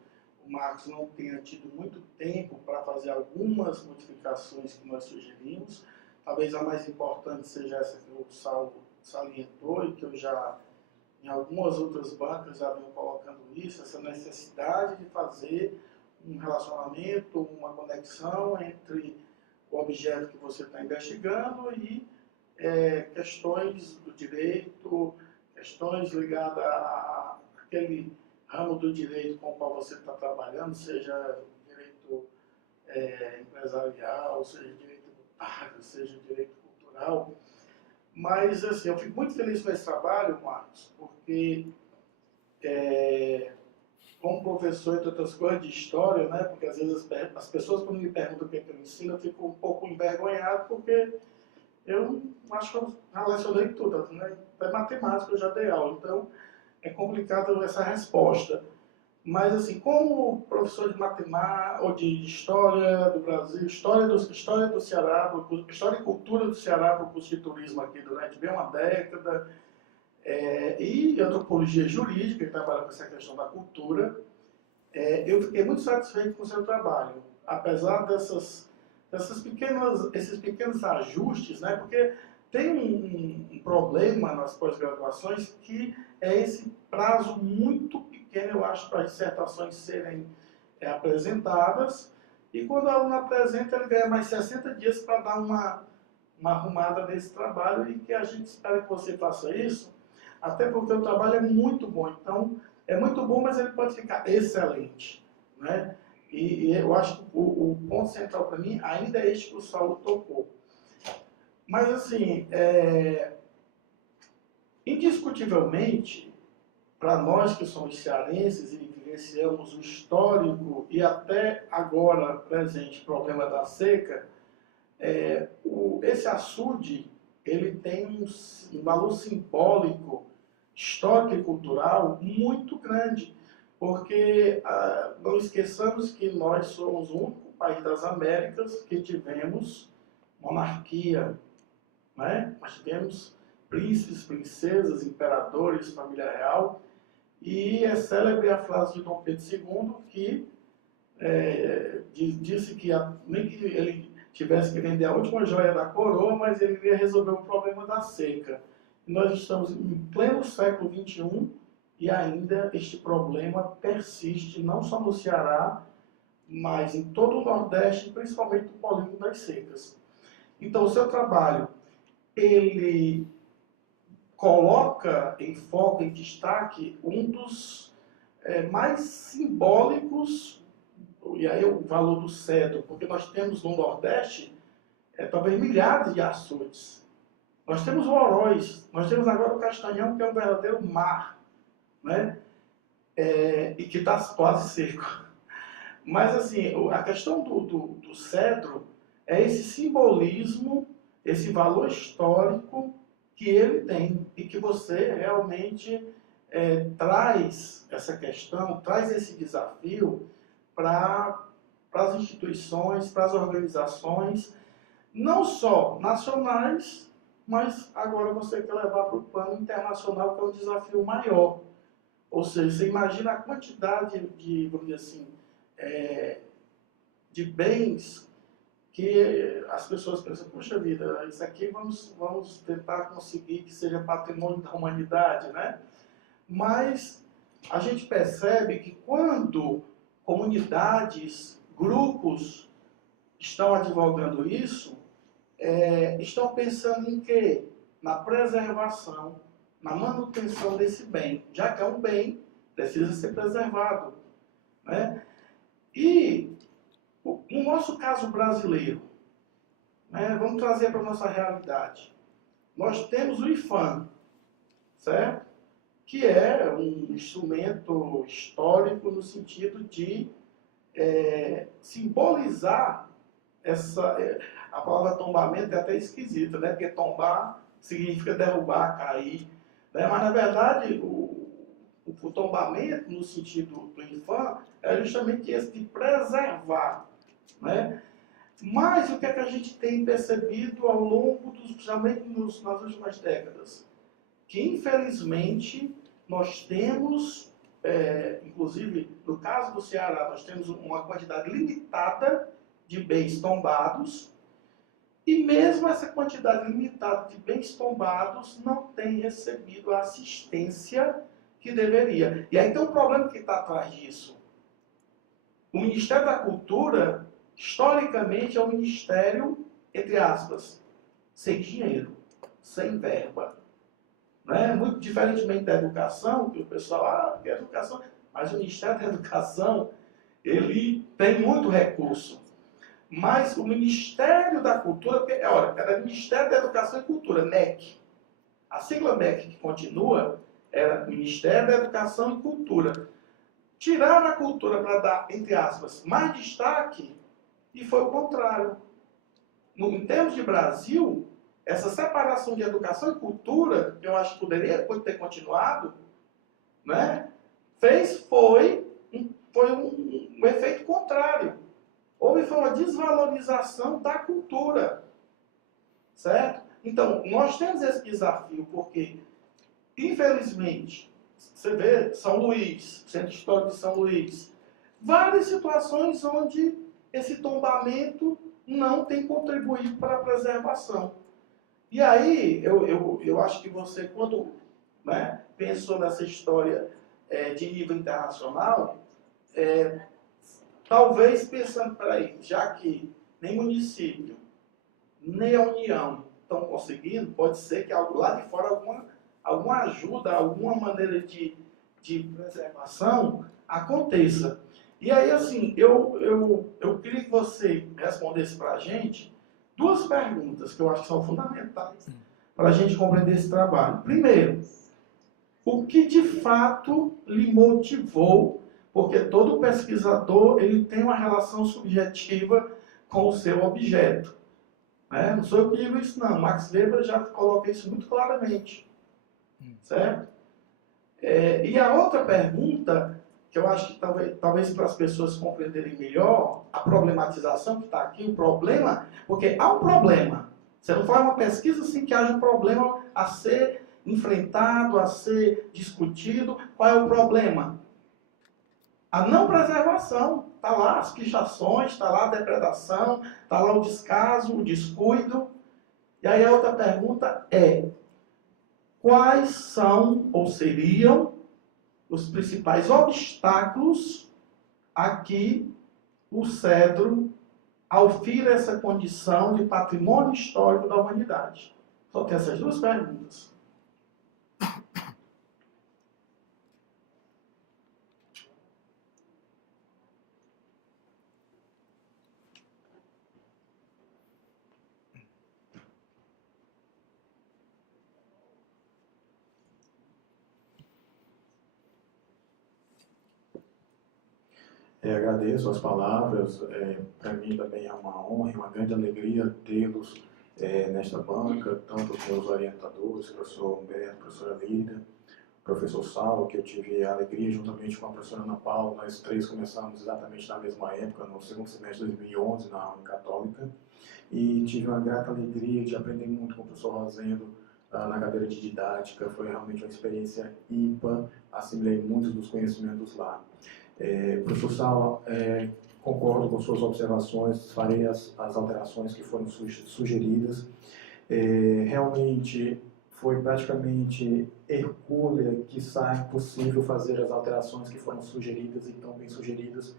o Marcos não tenha tido muito tempo para fazer algumas modificações que nós sugerimos. Talvez a mais importante seja essa que o Saulo salientou e que eu já, em algumas outras bancas, já venho colocando isso, essa necessidade de fazer um relacionamento, uma conexão entre o objeto que você está investigando e questões do direito, questões ligadas àquele ramo do direito com o qual você está trabalhando, seja direito empresarial, seja direito tributário, seja direito cultural. Mas, assim, eu fico muito feliz com esse trabalho, Marcos, porque como professor, entre outras coisas, de história, né, porque às vezes as pessoas, quando me perguntam o que eu ensino, eu fico um pouco envergonhado, porque eu acho que eu relacionei tudo, né? Até matemática eu já dei aula, então é complicado essa resposta. Mas, assim, como professor de matemática, ou de História do Brasil, História do Ceará, História e Cultura do Ceará para o curso de turismo aqui durante bem uma década, e Antropologia Jurídica, que trabalha com essa questão da cultura, eu fiquei muito satisfeito com o seu trabalho, apesar esses pequenos ajustes, né? Porque tem um problema nas pós-graduações que é esse prazo muito pequeno, eu acho, para as dissertações serem apresentadas, e quando o aluno apresenta, ele ganha mais 60 dias para dar uma arrumada nesse trabalho, e que a gente espera que você faça isso, até porque o trabalho é muito bom. Então, é muito bom, mas ele pode ficar excelente, né? E eu acho que o ponto central para mim ainda é este que o Saulo tocou. Mas, assim, indiscutivelmente, para nós que somos cearenses e vivenciamos o histórico e até agora presente problema da seca, esse açude ele tem um valor simbólico, histórico e cultural muito grande, porque não esqueçamos que nós somos o único país das Américas que tivemos monarquia, né? Nós tivemos príncipes, princesas, imperadores, família real, e é célebre a frase de Dom Pedro II que disse que nem que ele tivesse que vender a última joia da coroa, mas ele ia resolver o problema da seca. E nós estamos em pleno século XXI e ainda este problema persiste, não só no Ceará, mas em todo o Nordeste, principalmente no polígono das secas. Então, o seu trabalho, ele coloca em foco, em destaque, um dos mais simbólicos, e aí o valor do cedro, porque nós temos no Nordeste talvez milhares de açudes. Nós temos o Oroz, nós temos agora o Castanhão, que é um verdadeiro mar, né? E que está quase seco. Mas, assim, a questão do cedro é esse simbolismo, esse valor histórico que ele tem e que você realmente traz essa questão, traz esse desafio para as instituições, para as organizações, não só nacionais, mas agora você quer levar para o plano internacional, que é um desafio maior. Ou seja, você imagina a quantidade de, vamos dizer assim, de bens que as pessoas pensam, puxa vida, isso aqui vamos tentar conseguir que seja patrimônio da humanidade, né? Mas a gente percebe que quando comunidades, grupos estão advogando isso, estão pensando em quê? Na preservação, na manutenção desse bem, já que é um bem, precisa ser preservado, né? E no nosso caso brasileiro, né, vamos trazer para a nossa realidade. Nós temos o IPHAN, certo? Que é um instrumento histórico no sentido de simbolizar a palavra tombamento é até esquisita, né? Porque tombar significa derrubar, cair, né? Mas na verdade o tombamento no sentido do IPHAN é justamente esse de preservar, né? Mas o que é que a gente tem percebido ao longo principalmente nas últimas décadas? Que infelizmente nós temos, inclusive no caso do Ceará, nós temos uma quantidade limitada de bens tombados, e mesmo essa quantidade limitada de bens tombados não tem recebido a assistência que deveria. E aí tem um problema que está atrás disso. O Ministério da Cultura, historicamente, é um ministério, entre aspas, sem dinheiro, sem verba. Né? Muito diferentemente da educação, que o pessoal, que é educação, mas o Ministério da Educação, ele tem muito recurso. Mas o Ministério da Cultura, porque, era Ministério da Educação e Cultura, MEC. A sigla MEC que continua era Ministério da Educação e Cultura. Tiraram a cultura para dar, entre aspas, mais destaque, e foi o contrário. Em termos de Brasil, essa separação de educação e cultura, que eu acho que poderia ter continuado, né, foi um efeito contrário. Foi uma desvalorização da cultura, certo? Então, nós temos esse desafio, porque, infelizmente, você vê São Luís, Centro Histórico de São Luís, várias situações onde esse tombamento não tem contribuído para a preservação. E aí, eu acho que você, quando pensou nessa história de nível internacional, talvez pensando, peraí, já que nem município, nem a União estão conseguindo, pode ser que lá de fora alguma ajuda, alguma maneira de preservação aconteça. E aí, assim, eu queria que você respondesse para a gente duas perguntas que eu acho que são fundamentais para a gente compreender esse trabalho. Primeiro, o que de fato lhe motivou, porque todo pesquisador ele tem uma relação subjetiva com o seu objeto. Né? Não sou eu que digo isso não, Max Weber já coloca isso muito claramente. Certo? E a outra pergunta, que eu acho que talvez para as pessoas compreenderem melhor, a problematização que está aqui, o problema, porque há um problema. Você não faz uma pesquisa sem que haja um problema a ser enfrentado, a ser discutido. Qual é o problema? A não preservação. Está lá as pichações, está lá a depredação, está lá o descaso, o descuido. E aí a outra pergunta é: quais são ou seriam os principais obstáculos a que o cedro aufira essa condição de patrimônio histórico da humanidade? Só tem essas duas perguntas. Agradeço as palavras, para mim também é uma honra e uma grande alegria tê-los nesta banca, tanto os meus orientadores, professor Humberto, professora Lídia, professor Saulo, que eu tive a alegria, juntamente com a professora Ana Paula, nós três começamos exatamente na mesma época, no segundo semestre de 2011, na Unicatólica, e tive uma grata alegria de aprender muito com o professor Rosendo na cadeira de didática. Foi realmente uma experiência ímpar, assimilei muitos dos conhecimentos lá. Professor Saulo, concordo com suas observações, farei as alterações que foram sugeridas. Realmente foi praticamente hercúlea que sai possível fazer as alterações que foram sugeridas e tão bem sugeridas,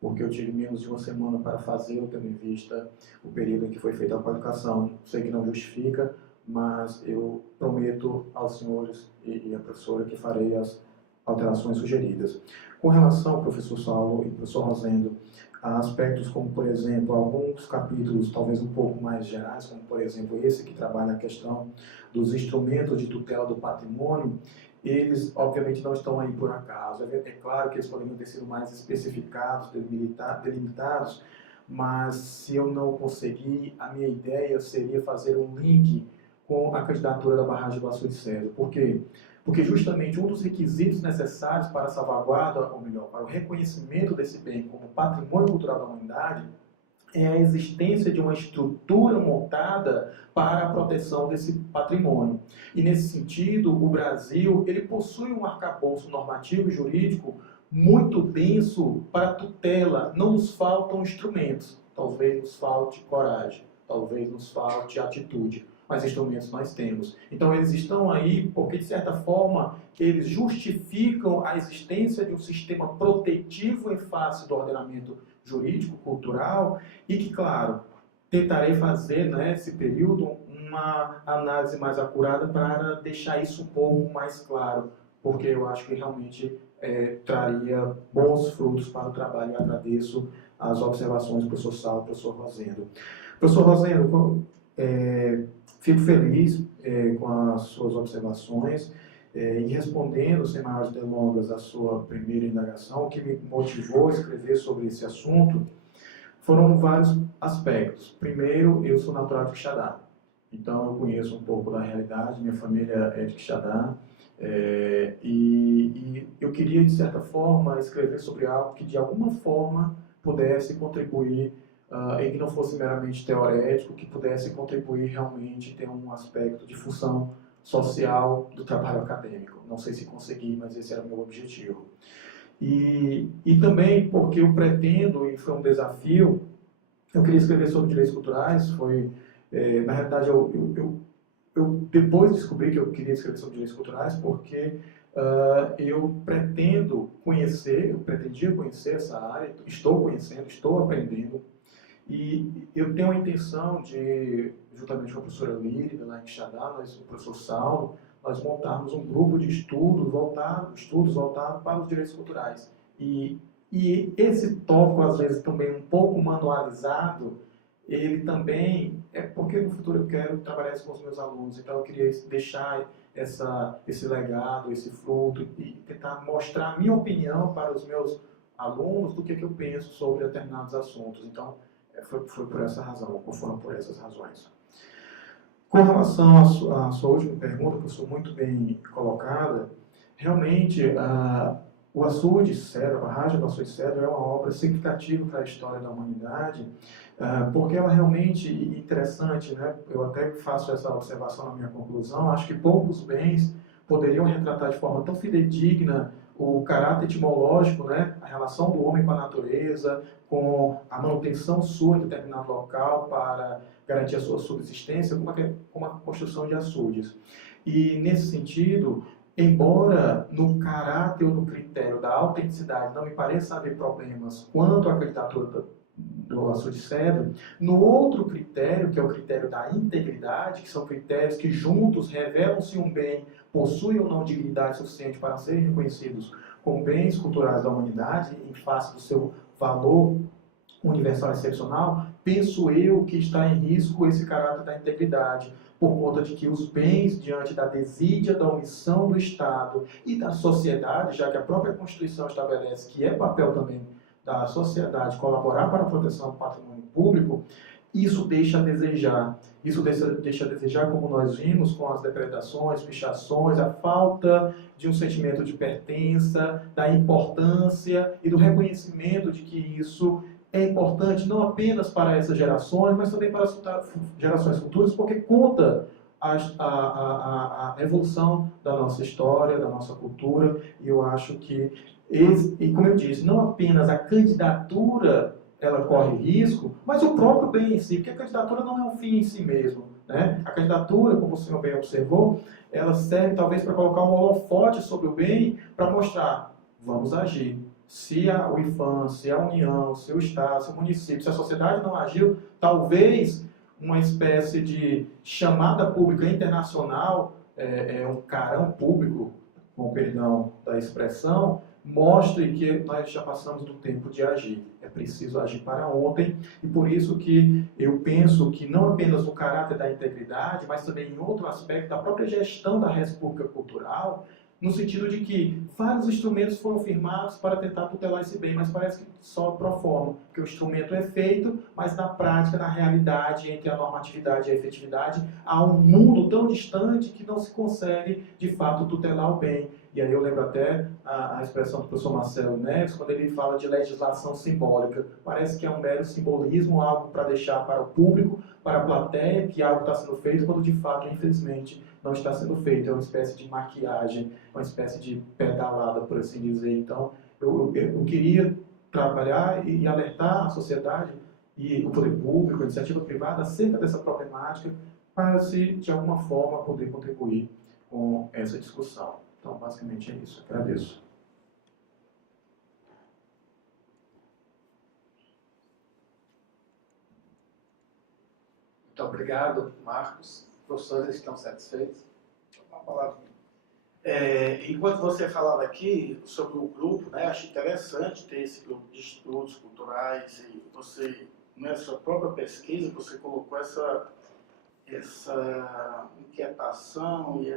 porque eu tive menos de uma semana para fazer, tendo em vista o período em que foi feita a qualificação. Sei que não justifica, mas eu prometo aos senhores e à professora que farei as alterações sugeridas. Com relação ao professor Saulo e professor Rosendo, há aspectos como, por exemplo, alguns capítulos talvez um pouco mais gerais, como, por exemplo, esse que trabalha a questão dos instrumentos de tutela do patrimônio, eles, obviamente, não estão aí por acaso. É claro que eles poderiam ter sido mais especificados, delimitados, mas se eu não conseguir, a minha ideia seria fazer um link com a candidatura da barragem do Açude Cedro. Por quê? Porque justamente um dos requisitos necessários para a salvaguarda, ou melhor, para o reconhecimento desse bem como patrimônio cultural da humanidade, é a existência de uma estrutura montada para a proteção desse patrimônio. E nesse sentido, o Brasil ele possui um arcabouço normativo e jurídico muito denso para a tutela. Não nos faltam instrumentos, talvez nos falte coragem, talvez nos falte atitude, mas instrumentos nós temos. Então eles estão aí porque, de certa forma, eles justificam a existência de um sistema protetivo em face do ordenamento jurídico, cultural, e que, claro, tentarei fazer, nesse período, uma análise mais acurada para deixar isso um pouco mais claro, porque eu acho que realmente traria bons frutos para o trabalho. Eu agradeço as observações do professor Saulo e do professor Rosendo. Professor Rosendo, fico feliz com as suas observações e respondendo, sem maiores delongas, a sua primeira indagação. O que me motivou a escrever sobre esse assunto foram vários aspectos. Primeiro, eu sou natural de Quixadá, então eu conheço um pouco da realidade, minha família é de Quixadá, e eu queria, de certa forma, escrever sobre algo que, de alguma forma, pudesse contribuir e que não fosse meramente teorético, que pudesse contribuir realmente, ter um aspecto de função social do trabalho acadêmico. Não sei se consegui, mas esse era o meu objetivo. E também porque eu pretendo, e foi um desafio, eu queria escrever sobre direitos culturais, na realidade, eu depois descobri que eu queria escrever sobre direitos culturais porque eu pretendia conhecer essa área, estou conhecendo, estou aprendendo, e eu tenho a intenção de, juntamente com a professora Lírida, lá em Quixadá, o professor Saulo, nós montarmos um grupo de estudos voltados para os direitos culturais. E esse tópico, às vezes, também um pouco manualizado, ele também é porque no futuro eu quero trabalhar isso com os meus alunos, então eu queria deixar esse legado, esse fruto, e tentar mostrar a minha opinião para os meus alunos do que eu penso sobre determinados assuntos. Então, foi por essa razão, ou foram por essas razões. Com relação à sua última pergunta, que foi muito bem colocada, realmente o Açude Cedro, a barragem do Açude Cedro é uma obra significativa para a história da humanidade, porque ela realmente é interessante, né? Eu até faço essa observação na minha conclusão, acho que poucos bens poderiam retratar de forma tão fidedigna o caráter etimológico, né? A relação do homem com a natureza, com a manutenção sua em determinado local para garantir a sua subsistência, como a construção de açudes. E, nesse sentido, embora no caráter ou no critério da autenticidade não me pareça haver problemas quanto à candidatura do Açude Cedro, no outro critério, que é o critério da integridade, que são critérios que juntos revelam se um bem possui ou não dignidade suficiente para serem reconhecidos como bens culturais da humanidade, em face do seu valor universal excepcional, penso eu que está em risco esse caráter da integridade, por conta de que os bens, diante da desídia, da omissão do Estado e da sociedade, já que a própria Constituição estabelece que é papel também da sociedade colaborar para a proteção do patrimônio público, isso deixa a desejar. Isso deixa a desejar, como nós vimos, com as depredações, pichações, a falta de um sentimento de pertença, da importância e do reconhecimento de que isso é importante não apenas para essas gerações, mas também para as gerações futuras, porque conta a evolução da nossa história, da nossa cultura, e eu acho que, e como eu disse, não apenas a candidatura ela corre risco, mas o próprio bem em si, porque a candidatura não é um fim em si mesmo, né? A candidatura, como o senhor bem observou, ela serve talvez para colocar um holofote sobre o bem, para mostrar, vamos agir. Se o IPHAN, se a União, se o Estado, se o município, se a sociedade não agiu, talvez uma espécie de chamada pública internacional, um carão público, com perdão da expressão, mostre que nós já passamos do tempo de agir. É preciso agir para ontem, e por isso que eu penso que não apenas no caráter da integridade, mas também em outro aspecto da própria gestão da República Cultural, no sentido de que vários instrumentos foram firmados para tentar tutelar esse bem, mas parece que só pro forma, porque o instrumento é feito, mas na prática, na realidade, entre a normatividade e a efetividade, há um mundo tão distante que não se consegue, de fato, tutelar o bem. E aí eu lembro até a expressão do professor Marcelo Neves, quando ele fala de legislação simbólica. Parece que é um mero simbolismo, algo para deixar para o público, para a plateia, que algo está sendo feito, quando de fato, infelizmente, não está sendo feito. É uma espécie de maquiagem, uma espécie de pedalada, por assim dizer. Então, eu queria trabalhar e alertar a sociedade e o poder público, a iniciativa privada, acerca dessa problemática, para se, de alguma forma, poder contribuir com essa discussão. Então, basicamente é isso. Agradeço. Muito obrigado, Marcos. Professores estão satisfeitos? Uma palavra. Enquanto você falava aqui sobre o grupo, né, acho interessante ter esse grupo de estudos culturais e você, nessa própria pesquisa, você colocou essa inquietação e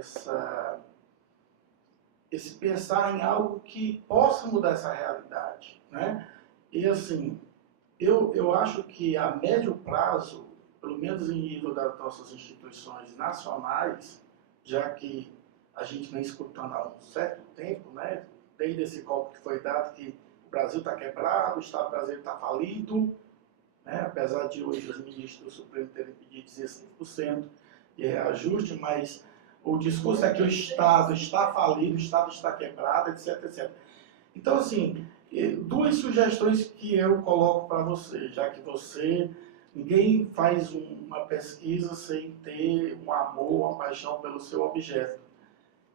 esse pensar em algo que possa mudar essa realidade, né? E assim, eu acho que a médio prazo, pelo menos em nível das nossas instituições nacionais, já que a gente vem escutando há um certo tempo, né, desde esse golpe que foi dado, que o Brasil está quebrado, o Estado brasileiro está falido, né, apesar de hoje os ministros do Supremo terem pedido 16% de reajuste, mas o discurso é que o Estado está falido, o Estado está quebrado, etc, etc. Então, assim, duas sugestões que eu coloco para você, já que ninguém faz uma pesquisa sem ter um amor, uma paixão pelo seu objeto.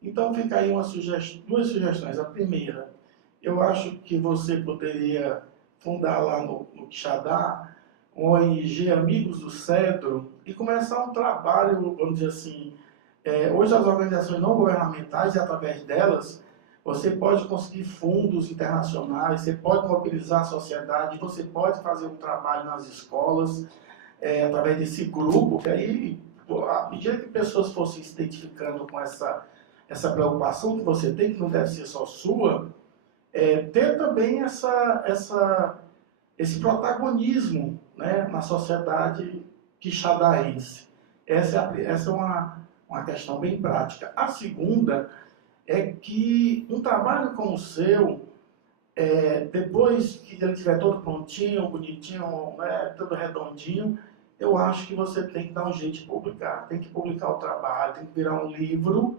Então, fica aí duas sugestões. A primeira, eu acho que você poderia fundar lá no Quixadá uma ONG Amigos do Cedro e começar um trabalho, vamos dizer assim, hoje as organizações não governamentais, e através delas, você pode conseguir fundos internacionais, você pode mobilizar a sociedade, você pode fazer um trabalho nas escolas, através desse grupo, que aí, à medida que pessoas fossem se identificando com essa preocupação que você tem, que não deve ser só sua, ter também esse protagonismo, né, na sociedade quixadaense. Essa é uma questão bem prática. A segunda é que um trabalho como o seu, depois que ele estiver todo prontinho, bonitinho, né, todo redondinho, eu acho que você tem que dar um jeito de publicar. Tem que publicar o trabalho, tem que virar um livro,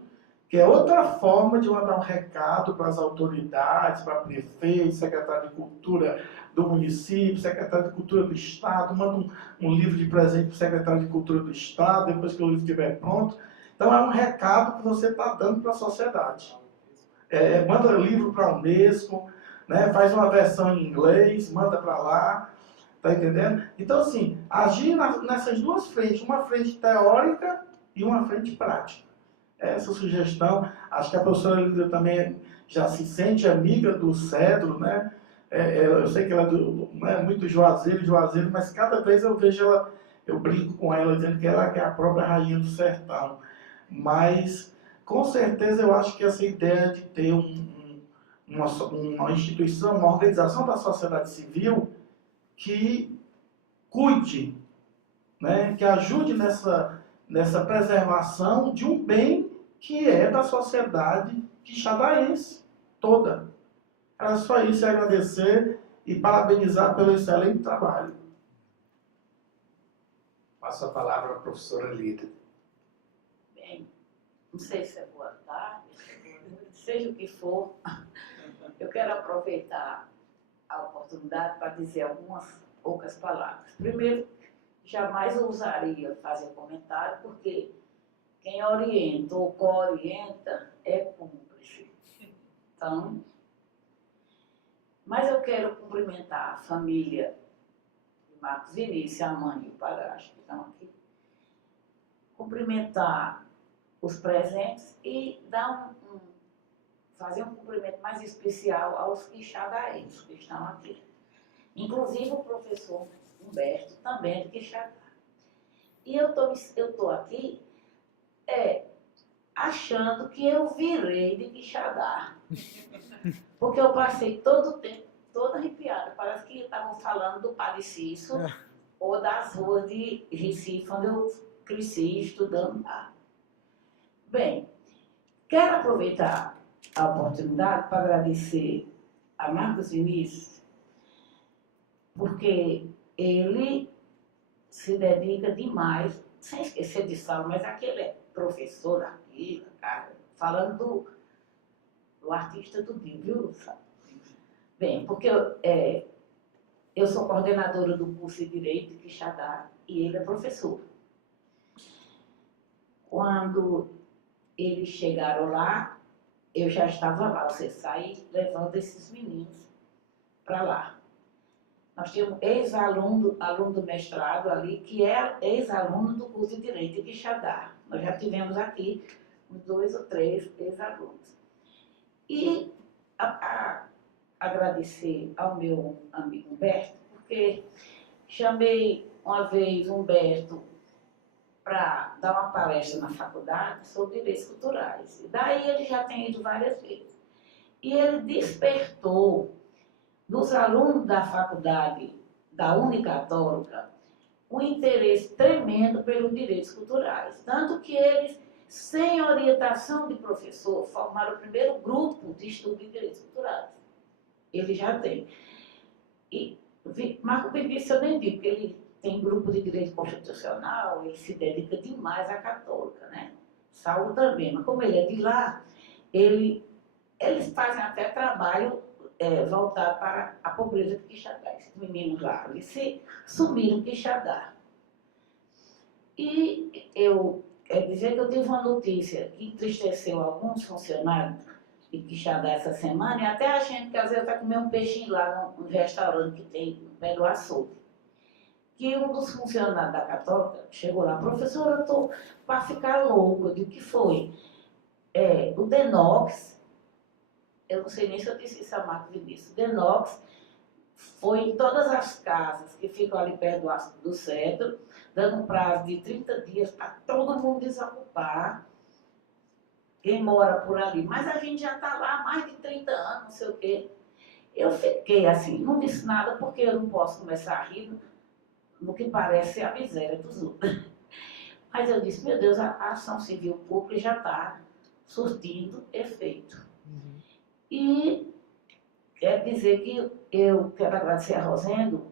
que é outra forma de mandar um recado para as autoridades, para prefeitos, secretário de cultura do município, secretário de cultura do estado, manda um livro de presente para o secretário de cultura do estado, depois que o livro estiver pronto. Então é um recado que você está dando para a sociedade. Manda livro para a Unesco, né, faz uma versão em inglês, manda para lá, tá entendendo? Então assim, agir nessas duas frentes, uma frente teórica e uma frente prática. Essa sugestão, acho que a professora Lídia também já se sente amiga do Cedro, né? Eu sei que ela é muito Juazeiro, mas cada vez eu vejo ela, eu brinco com ela dizendo que ela é a própria rainha do sertão. Mas, com certeza, eu acho que essa ideia de ter uma instituição, uma organização da sociedade civil que cuide, né? Que ajude nessa preservação de um bem que é da sociedade quixadaense toda. Era só isso, agradecer e parabenizar pelo excelente trabalho. Passo a palavra à professora Lida. Bem, não sei se é boa tarde, seja o que for, eu quero aproveitar a oportunidade para dizer algumas poucas palavras. Primeiro, jamais ousaria fazer comentário, porque quem orienta ou co-orienta é cúmplice. Então, mas eu quero cumprimentar a família de Marcos Vinícius, a mãe e o padrasto que estão aqui, cumprimentar os presentes e dar fazer um cumprimento mais especial aos quixadaienses que estão aqui. Inclusive o professor Humberto, também é de Quixadá. E eu tô aqui achando que eu virei de Quixadá. Porque eu passei todo o tempo, toda arrepiada. Parece que estavam falando do Padre Cício ou das ruas de Recife, onde eu cresci estudando lá. Bem, quero aproveitar a oportunidade para agradecer a Marcos Vinícius, porque ele se dedica demais, sem esquecer de Saulo, mas aquele é professor aqui, cara, falando do artista do dia, viu? Bem, porque eu sou coordenadora do curso de Direito de Quixadá e ele é professor. Quando eles chegaram lá, eu já estava lá, você sai levando esses meninos para lá. Nós tínhamos ex-aluno do mestrado ali, que é ex-aluno do curso de Direito de Quixadá. Nós já tivemos aqui uns 2 ou 3 ex-alunos. E agradecer ao meu amigo Humberto, porque chamei uma vez Humberto para dar uma palestra na faculdade sobre direitos culturais. E daí ele já tem ido várias vezes. E ele despertou dos alunos da faculdade da Unicatólica um interesse tremendo pelos direitos culturais. Tanto que eles, sem orientação de professor, formaram o primeiro grupo de estudo de direitos culturais. Ele já tem. E Marco Vinícius eu nem digo, porque ele tem grupo de direito constitucional, ele se dedica demais à católica, né? Saulo também, mas como ele é de lá, eles fazem até trabalho voltado para a pobreza de Quixadá. Esses meninos lá, eles se sumiram em Quixadá. E eu quero dizer que eu tive uma notícia que entristeceu alguns funcionários de Quixadá essa semana, e até a gente que às vezes vai comer um peixinho lá num restaurante que tem no pé do açougue. Que um dos funcionários da Católica chegou lá, professora, eu estou para ficar louco. Eu digo, o que foi? O Denox, eu não sei nem se eu disse isso a Marcos Vinícius, o Denox foi em todas as casas que ficam ali perto do centro, dando um prazo de 30 dias para todo mundo desocupar, quem mora por ali. Mas a gente já está lá há mais de 30 anos, não sei o quê. Eu fiquei assim, não disse nada porque eu não posso começar a rir no que parece a miséria dos outros. Mas eu disse, meu Deus, a ação civil pública já está surtindo efeito. Uhum. E quero dizer que eu quero agradecer a Rosendo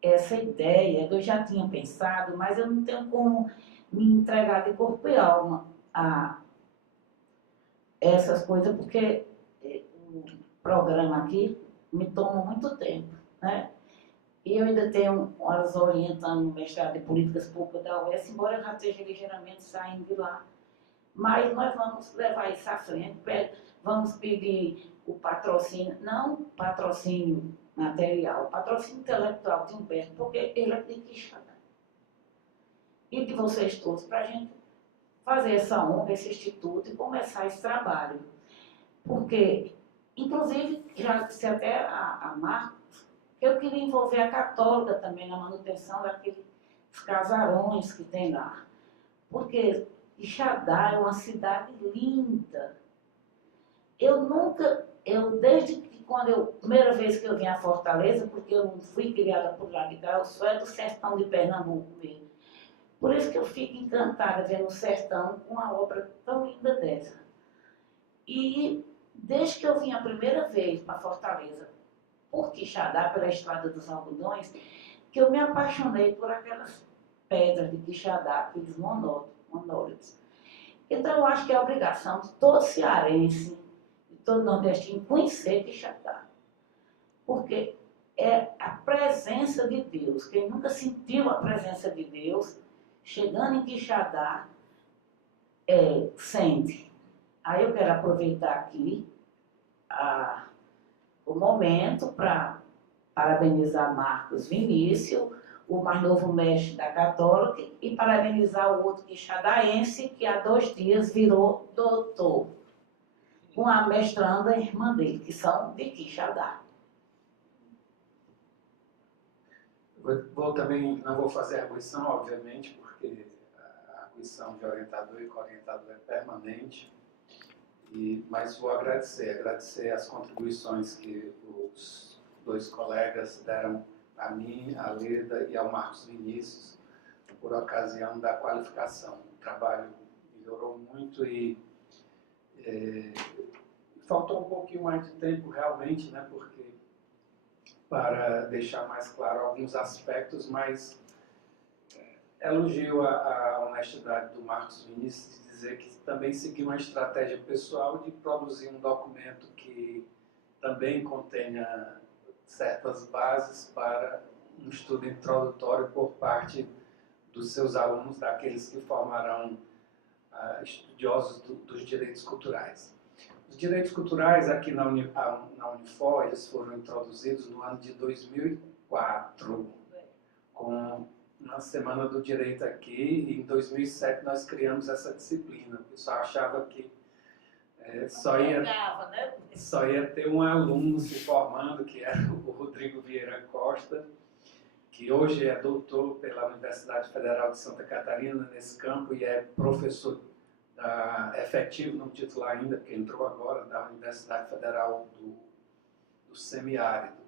essa ideia, que eu já tinha pensado, mas eu não tenho como me entregar de corpo e alma a essas coisas, porque o programa aqui me toma muito tempo, né? E eu ainda tenho horas orientando no mestrado de Políticas Públicas da UES, embora eu já esteja ligeiramente saindo de lá. Mas nós vamos levar isso à frente, vamos pedir o patrocínio, não patrocínio material, patrocínio intelectual de Humberto, porque ele é de Quixadá. E de vocês todos, para a gente fazer essa ONG, esse instituto e começar esse trabalho. Porque, inclusive, já disse até a Marcos, que eu queria envolver a Católica também na manutenção daqueles casarões que tem lá. Porque Quixadá é uma cidade linda. Desde que primeira vez que eu vim a Fortaleza, porque eu não fui criada por lá de cá, eu sou do sertão de Pernambuco mesmo. Por isso que eu fico encantada vendo o sertão com uma obra tão linda dessa. E desde que eu vim a primeira vez para Fortaleza, por Quixadá, pela Estrada dos Algodões, que eu me apaixonei por aquelas pedras de Quixadá, aqueles monólitos. Então, eu acho que é a obrigação de todo cearense, de todo nordestino, conhecer Quixadá. Porque é a presença de Deus. Quem nunca sentiu a presença de Deus, chegando em Quixadá, sente. Aí eu quero aproveitar aqui o momento para parabenizar Marcos Vinícius, o mais novo mestre da Católica, e parabenizar o outro quixadaense, que há 2 dias virou doutor, com a mestranda e irmã dele, que são de Quixadá. Vou também, não vou fazer arguição, obviamente, porque a arguição de orientador e co-orientador é permanente, mas vou agradecer as contribuições que os 2 colegas deram a mim, a Leda e ao Marcos Vinícius, por ocasião da qualificação. O trabalho melhorou muito e faltou um pouquinho mais de tempo realmente, né, porque para deixar mais claro alguns aspectos, mas elogio a honestidade do Marcos Vinícius de dizer que também seguiu uma estratégia pessoal de produzir um documento que também contenha certas bases para um estudo introdutório por parte dos seus alunos, daqueles que formarão estudiosos dos direitos culturais. Os direitos culturais aqui na Unifor, eles foram introduzidos no ano de 2004, com uma Semana do Direito aqui, e em 2007 nós criamos essa disciplina. O pessoal achava que só ia ter um aluno se formando, que era o Rodrigo Vieira Costa, que hoje é doutor pela Universidade Federal de Santa Catarina nesse campo e é professor efetivo, não titular ainda, porque entrou agora, da Universidade Federal do Semiárido.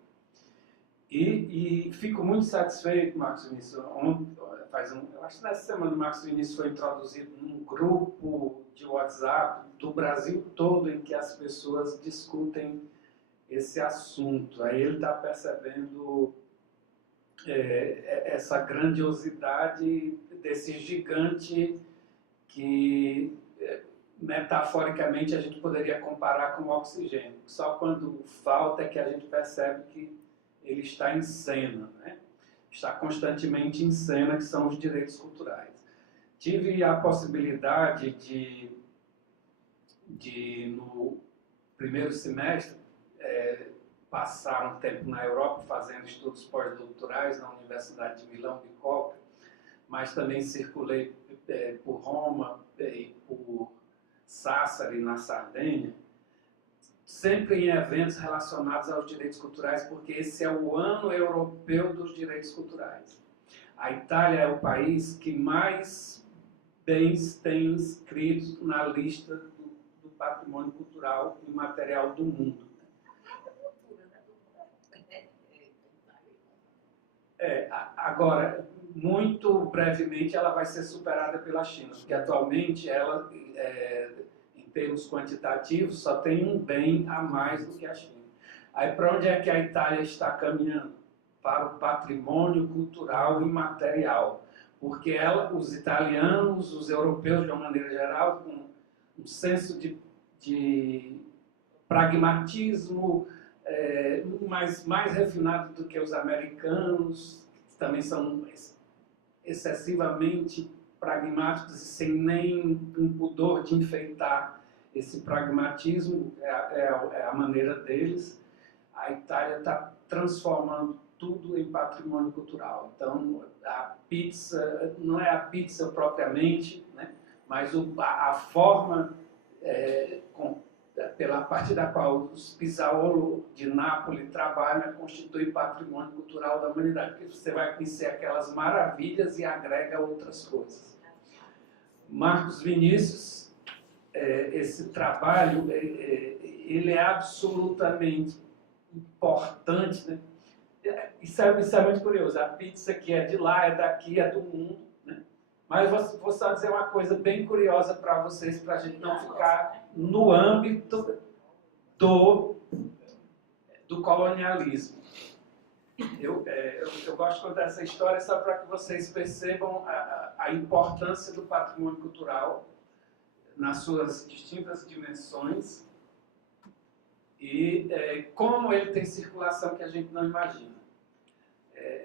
E fico muito satisfeito, Marcos Vinícius. Eu acho que nessa semana o Marcos Vinícius foi introduzido num grupo de WhatsApp do Brasil todo em que as pessoas discutem esse assunto. Aí ele está percebendo essa grandiosidade desse gigante que, metaforicamente, a gente poderia comparar com o oxigênio. Só quando falta é que a gente percebe que ele está em cena, né? Está constantemente em cena, que são os direitos culturais. Tive a possibilidade de no primeiro semestre, passar um tempo na Europa fazendo estudos pós-doutorais na Universidade de Milão Bicocca, mas também circulei por Roma e por Sassari, na Sardenha, sempre em eventos relacionados aos direitos culturais, porque esse é o ano europeu dos direitos culturais. A Itália é o país que mais bens tem inscritos na lista do patrimônio cultural e material do mundo. Agora, muito brevemente, ela vai ser superada pela China, porque atualmente ela, em termos quantitativos, só tem um bem a mais do que a China. Aí, para onde é que a Itália está caminhando? Para o patrimônio cultural imaterial, porque os italianos, os europeus, de uma maneira geral, com um senso de pragmatismo, mas mais refinado do que os americanos, que também são excessivamente pragmáticos e sem nem um pudor de enfeitar esse pragmatismo, é a maneira deles. A Itália está transformando tudo em patrimônio cultural. Então, a pizza, não é a pizza propriamente, né, mas a forma pela parte da qual os Pizzaiolo de Nápoles trabalham constitui patrimônio cultural da humanidade, porque você vai conhecer aquelas maravilhas e agrega outras coisas. Marcos Vinícius, esse trabalho, ele é absolutamente importante, né? Isso é muito curioso. A pizza que é de lá, é daqui, é do mundo, né? Mas vou só dizer uma coisa bem curiosa para vocês, para a gente não ficar no âmbito do colonialismo. Eu gosto de contar essa história só para que vocês percebam a importância do patrimônio cultural nas suas distintas dimensões e como ele tem circulação que a gente não imagina.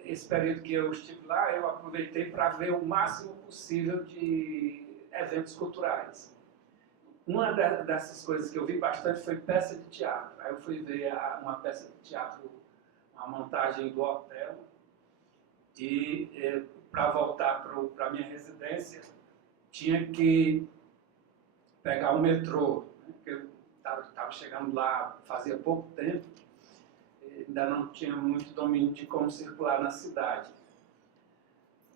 esse período que eu estive lá, eu aproveitei para ver o máximo possível de eventos culturais. Uma dessas coisas que eu vi bastante foi peça de teatro. Aí eu fui ver uma peça de teatro, uma montagem do hotel, e para voltar para a minha residência, tinha que pegar o metrô, né? Porque eu estava chegando lá fazia pouco tempo, ainda não tinha muito domínio de como circular na cidade.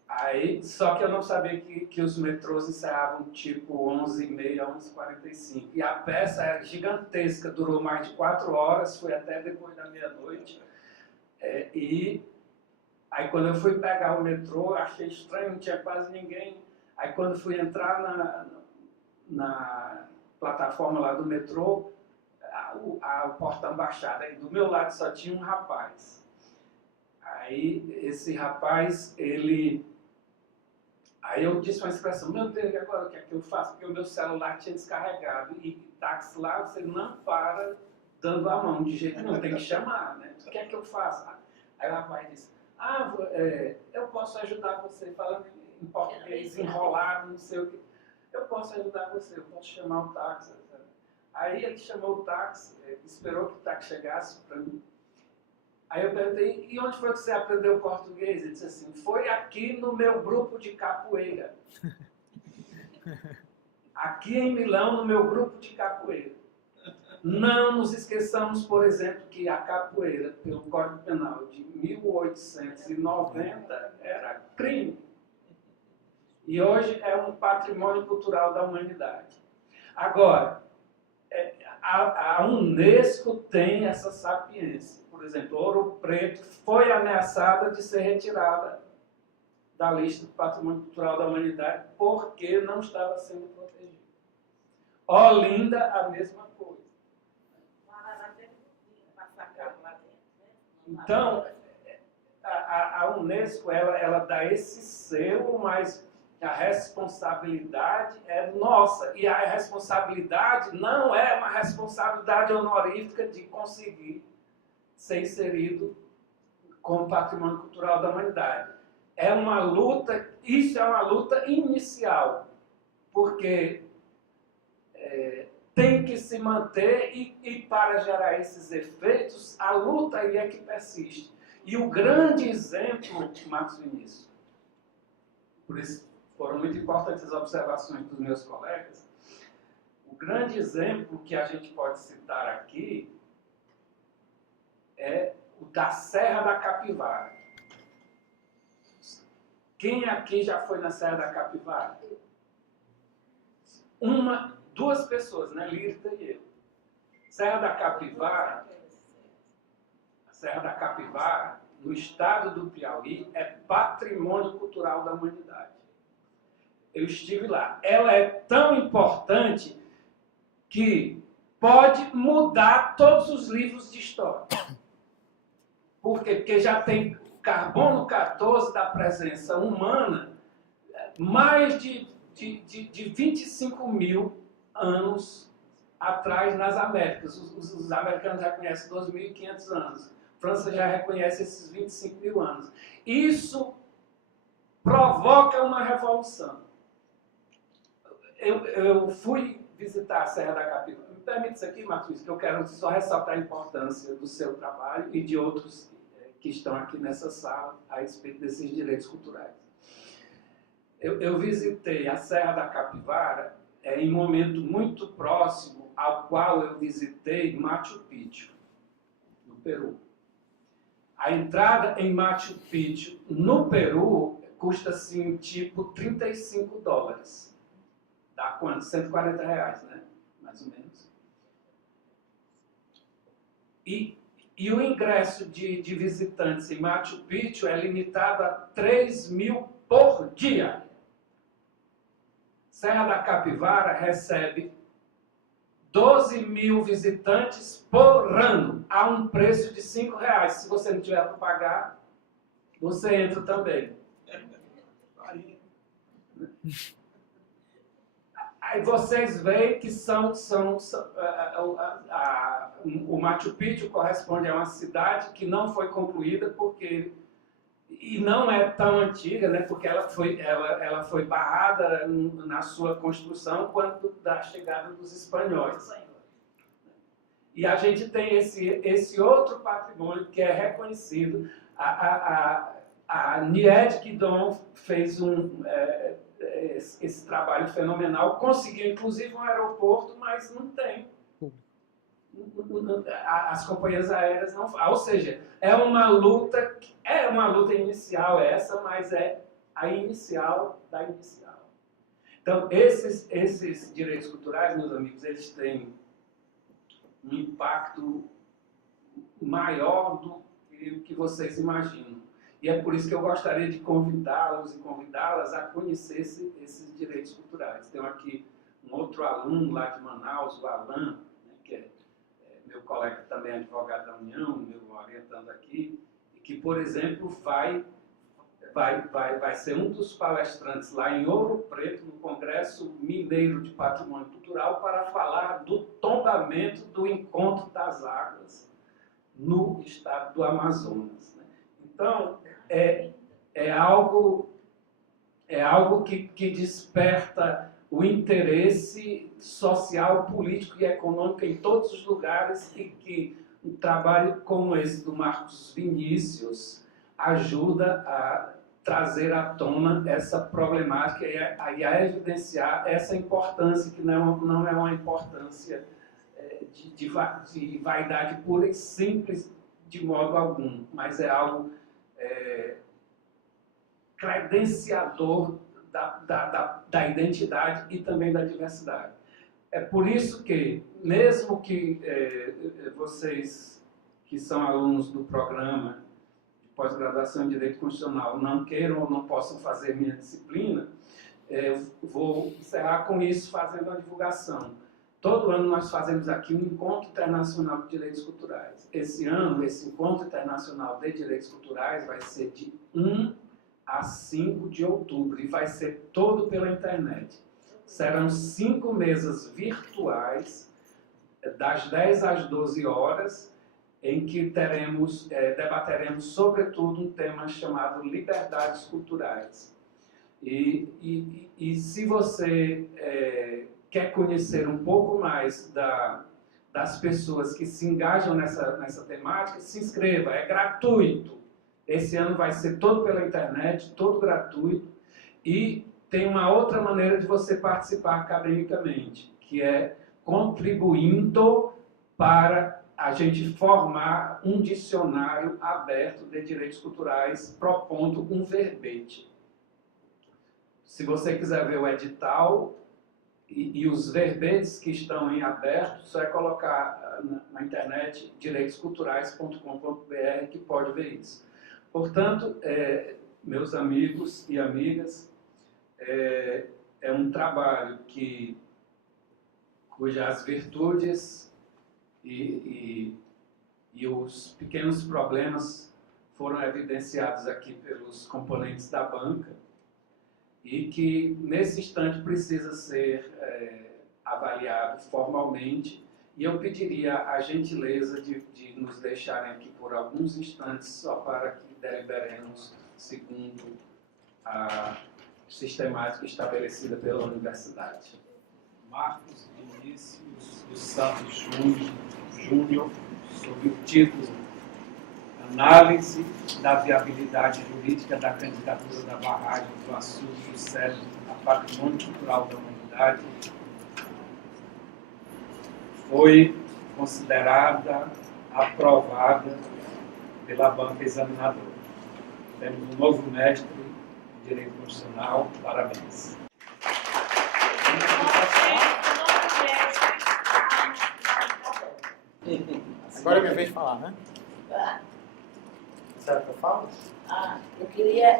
Aí, só que eu não sabia que os metrôs ensaiavam tipo 11h30, 11h45. E a peça era gigantesca, durou mais de 4 horas, foi até depois da meia-noite. E aí quando eu fui pegar o metrô, achei estranho, não tinha quase ninguém. Aí quando fui entrar na plataforma lá do metrô, o portão baixado, aí do meu lado só tinha um rapaz. Aí esse rapaz, aí eu disse uma expressão: meu Deus, e agora o que é que eu faço? Porque o meu celular tinha descarregado, e táxi lá você não para dando a mão de jeito nenhum, tem que chamar, né? O que é que eu faço? Aí o rapaz disse: eu posso ajudar você, falando em português enrolado, não sei o que. Eu posso ajudar você, eu posso chamar o táxi. Aí ele chamou o táxi, esperou que o táxi chegasse para mim. Aí eu perguntei: e onde foi que você aprendeu português? Ele disse assim: foi aqui no meu grupo de capoeira. Aqui em Milão, no meu grupo de capoeira. Não nos esqueçamos, por exemplo, que a capoeira, pelo Código Penal de 1890, era crime. E hoje é um patrimônio cultural da humanidade. Agora, a Unesco tem essa sapiência. Por exemplo, Ouro Preto foi ameaçada de ser retirada da lista do patrimônio cultural da humanidade porque não estava sendo protegida. Olinda, a mesma coisa. Então, a Unesco ela dá esse selo, mas a responsabilidade é nossa. E a responsabilidade não é uma responsabilidade honorífica de conseguir ser inserido como patrimônio cultural da humanidade. É uma luta, isso é uma luta inicial, porque tem que se manter e para gerar esses efeitos, a luta aí é que persiste. E o grande exemplo, Marcos Vinícius, por isso foram muito importantes as observações dos meus colegas, o grande exemplo que a gente pode citar aqui é o da Serra da Capivara. Quem aqui já foi na Serra da Capivara? Duas pessoas, né? Lírita e eu. Serra da Capivara, no estado do Piauí, é patrimônio cultural da humanidade. Eu estive lá. Ela é tão importante que pode mudar todos os livros de história. Por quê? Porque já tem carbono 14 da presença humana, mais de 25 mil anos atrás nas Américas. Os americanos já conhecem 2.500 anos. A França já reconhece esses 25 mil anos. Isso provoca uma revolução. Eu fui visitar a Serra da Capivara. Me permite isso aqui, Marcos, que eu quero só ressaltar a importância do seu trabalho e de outros que estão aqui nessa sala a respeito desses direitos culturais. Eu visitei a Serra da Capivara em momento muito próximo ao qual eu visitei Machu Picchu, no Peru. A entrada em Machu Picchu, no Peru, custa assim, tipo $35. Dá quanto? R$140, né? Mais ou menos. E o ingresso de visitantes em Machu Picchu é limitado a 3.000 por dia. Serra da Capivara recebe 12.000 visitantes por ano, a um preço de R$5. Se você não tiver para pagar, você entra também. Aí vocês veem que o Machu Picchu corresponde a uma cidade que não foi concluída porque e não é tão antiga, né, porque ela foi barrada na sua construção quando da chegada dos espanhóis. E a gente tem esse outro patrimônio que é reconhecido. A Nied Guidon fez esse trabalho fenomenal, conseguiu inclusive um aeroporto, mas não tem. As companhias aéreas não. Ou seja, é uma luta inicial essa, mas é a inicial da inicial. Então, esses direitos culturais, meus amigos, eles têm um impacto maior do que vocês imaginam. E é por isso que eu gostaria de convidá-los e convidá-las a conhecer esses direitos culturais. Tenho aqui um outro aluno lá de Manaus, o Alan, né, que é meu colega também é advogado da União, meu orientando aqui, e que, por exemplo, vai ser um dos palestrantes lá em Ouro Preto, no Congresso Mineiro de Patrimônio Cultural, para falar do tombamento do Encontro das Águas no estado do Amazonas. Né? Então, é algo que desperta o interesse social, político e econômico em todos os lugares, e que um trabalho como esse do Marcos Vinícius ajuda a trazer à tona essa problemática e a evidenciar essa importância, que não é uma importância de vaidade pura e simples de modo algum, mas é algo credenciador da identidade e também da diversidade. É por isso que, mesmo que vocês que são alunos do programa de pós-graduação em Direito Constitucional não queiram ou não possam fazer minha disciplina, vou encerrar com isso fazendo uma divulgação. Todo ano nós fazemos aqui um Encontro Internacional de Direitos Culturais. Esse ano, esse Encontro Internacional de Direitos Culturais vai ser de 1 a 5 de outubro e vai ser todo pela internet. Serão 5 mesas virtuais, das 10 às 12 horas, em que debateremos, sobretudo, um tema chamado liberdades culturais. E se você quer conhecer um pouco mais das pessoas que se engajam nessa temática, se inscreva, é gratuito. Esse ano vai ser todo pela internet, todo gratuito, e tem uma outra maneira de você participar academicamente, que é contribuindo para a gente formar um dicionário aberto de direitos culturais, propondo um verbete. Se você quiser ver o edital e os verbetes que estão em aberto, só é colocar na internet direitosculturais.com.br que pode ver isso. Portanto, meus amigos e amigas, é um trabalho cujas virtudes e os pequenos problemas foram evidenciados aqui pelos componentes da banca, e que, nesse instante, precisa ser avaliado formalmente. E eu pediria a gentileza de nos deixarem aqui por alguns instantes, só para que deliberemos segundo a sistemática estabelecida pela universidade. Marcos Vinícius dos Santos Júnior, sob o título Análise da viabilidade jurídica da candidatura da barragem do Açu do Cedro a Patrimônio Cultural da Humanidade, foi considerada aprovada pela banca examinadora. Temos um novo mestre em Direito Constitucional. Parabéns. Agora é minha vez de falar, né? Será que eu falo? Eu queria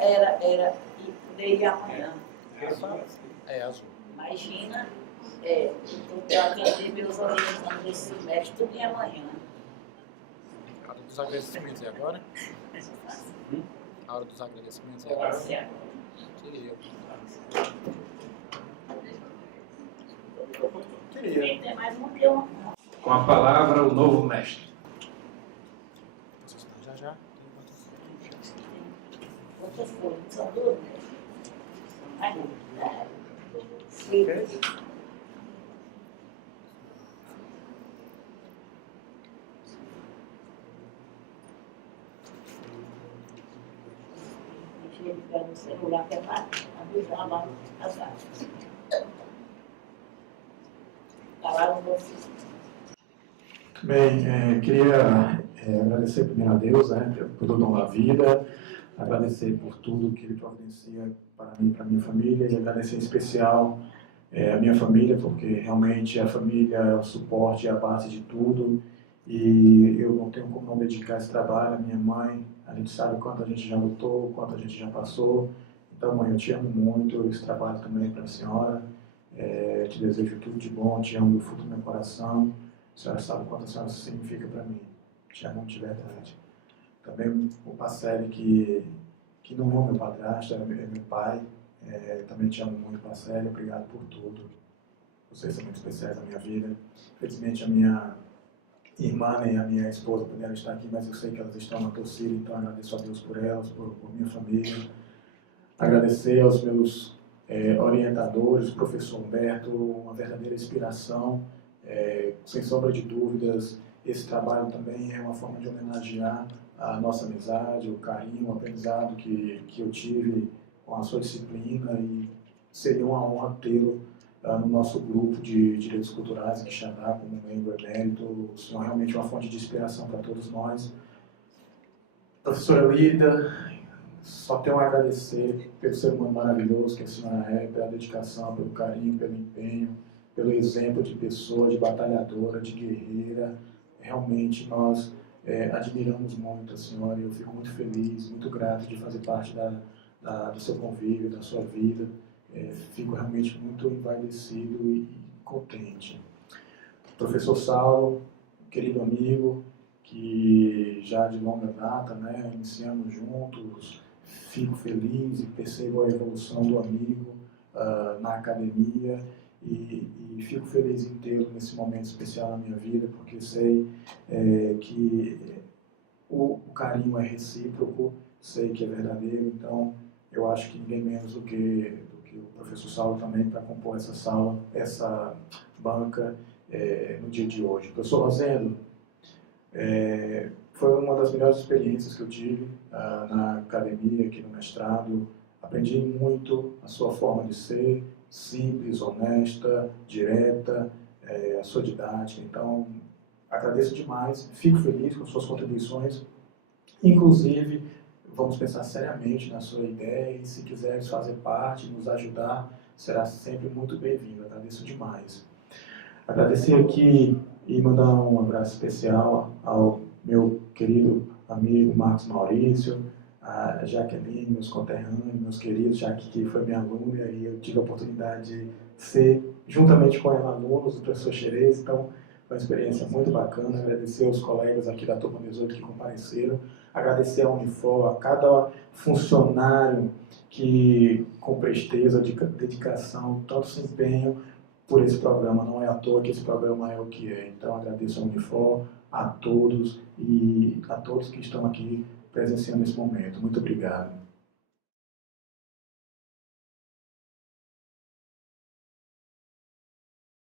poder ir amanhã. É azul. Imagina, eu atender meus orientandos desse semestre, tudo em amanhã. A hora dos agradecimentos é agora? A hora dos agradecimentos é Pode agora? ser agora. Queria. Tem mais um que um. Com a palavra, o novo mestre. Já. Essas folhas são duas, né? Sim. Ele pega o celular que é para avisar lá as artes. Falaram vocês. Bem, queria agradecer primeiro a Deus, né, por o dom da vida, agradecer por tudo que Ele providencia para mim e para a minha família, e agradecer em especial a minha família, porque realmente a família é o suporte, é a base de tudo, e eu não tenho como não dedicar esse trabalho à minha mãe. A gente sabe quanto a gente já lutou, quanto a gente já passou. Então, mãe, eu te amo muito, esse trabalho também para a senhora. Te desejo tudo de bom, te amo do fundo do meu coração. A senhora sabe quanto a senhora significa para mim. Te amo de verdade. Também o Parcelli, que não é o meu padrasto, é meu pai. Também te amo muito, Parcelli. Obrigado por tudo. Vocês são muito especiais na minha vida. Infelizmente, a minha irmã e a minha esposa puderam estar aqui, mas eu sei que elas estão na torcida, então agradeço a Deus por elas, por minha família. Agradecer aos meus orientadores, o professor Humberto, uma verdadeira inspiração. Sem sombra de dúvidas, esse trabalho também é uma forma de homenagear a nossa amizade, o carinho, o aprendizado que eu tive com a sua disciplina, e seria uma honra tê-lo no nosso grupo de Direitos Culturais em Quixadá como membro emérito. O senhor é realmente uma fonte de inspiração para todos nós. Professora Lídia, só tenho a agradecer pelo ser humano maravilhoso que a senhora é, pela dedicação, pelo carinho, pelo empenho, pelo exemplo de pessoa, de batalhadora, de guerreira. Realmente nós admiramos muito a senhora, e eu fico muito feliz, muito grato de fazer parte do seu convívio, da sua vida. Fico realmente muito envaidecido e contente. Professor Saulo, querido amigo, que já de longa data, né, iniciamos juntos, fico feliz e percebo a evolução do amigo na academia, e fico feliz em tê-lo nesse momento especial na minha vida, porque sei que o carinho é recíproco, sei que é verdadeiro. Então eu acho que ninguém menos do que o professor Saulo também para compor essa banca no dia de hoje. Professor Rosendo, foi uma das melhores experiências que eu tive na academia, aqui no mestrado. Aprendi muito a sua forma de ser, simples, honesta, direta, a sua didática. Então, agradeço demais, fico feliz com suas contribuições. Inclusive, vamos pensar seriamente na sua ideia, e se quiseres fazer parte, nos ajudar, será sempre muito bem-vindo. Agradeço demais. Agradecer aqui e mandar um abraço especial ao meu querido amigo Marcos Maurício, a Jaqueline, meus conterrâneos, meus queridos, já que foi minha aluna, e eu tive a oportunidade de ser, juntamente com ela, alunos do professor Xerez. Então, foi uma experiência muito bacana. Agradecer aos colegas aqui da turma 18 que compareceram, agradecer à Unifor, a cada funcionário que, com presteza, dedicação, tanto se empenham por esse programa. Não é à toa que esse programa é o que é. Então, agradeço à Unifor, a todos, e a todos que estão aqui presenciando esse momento. Muito obrigado.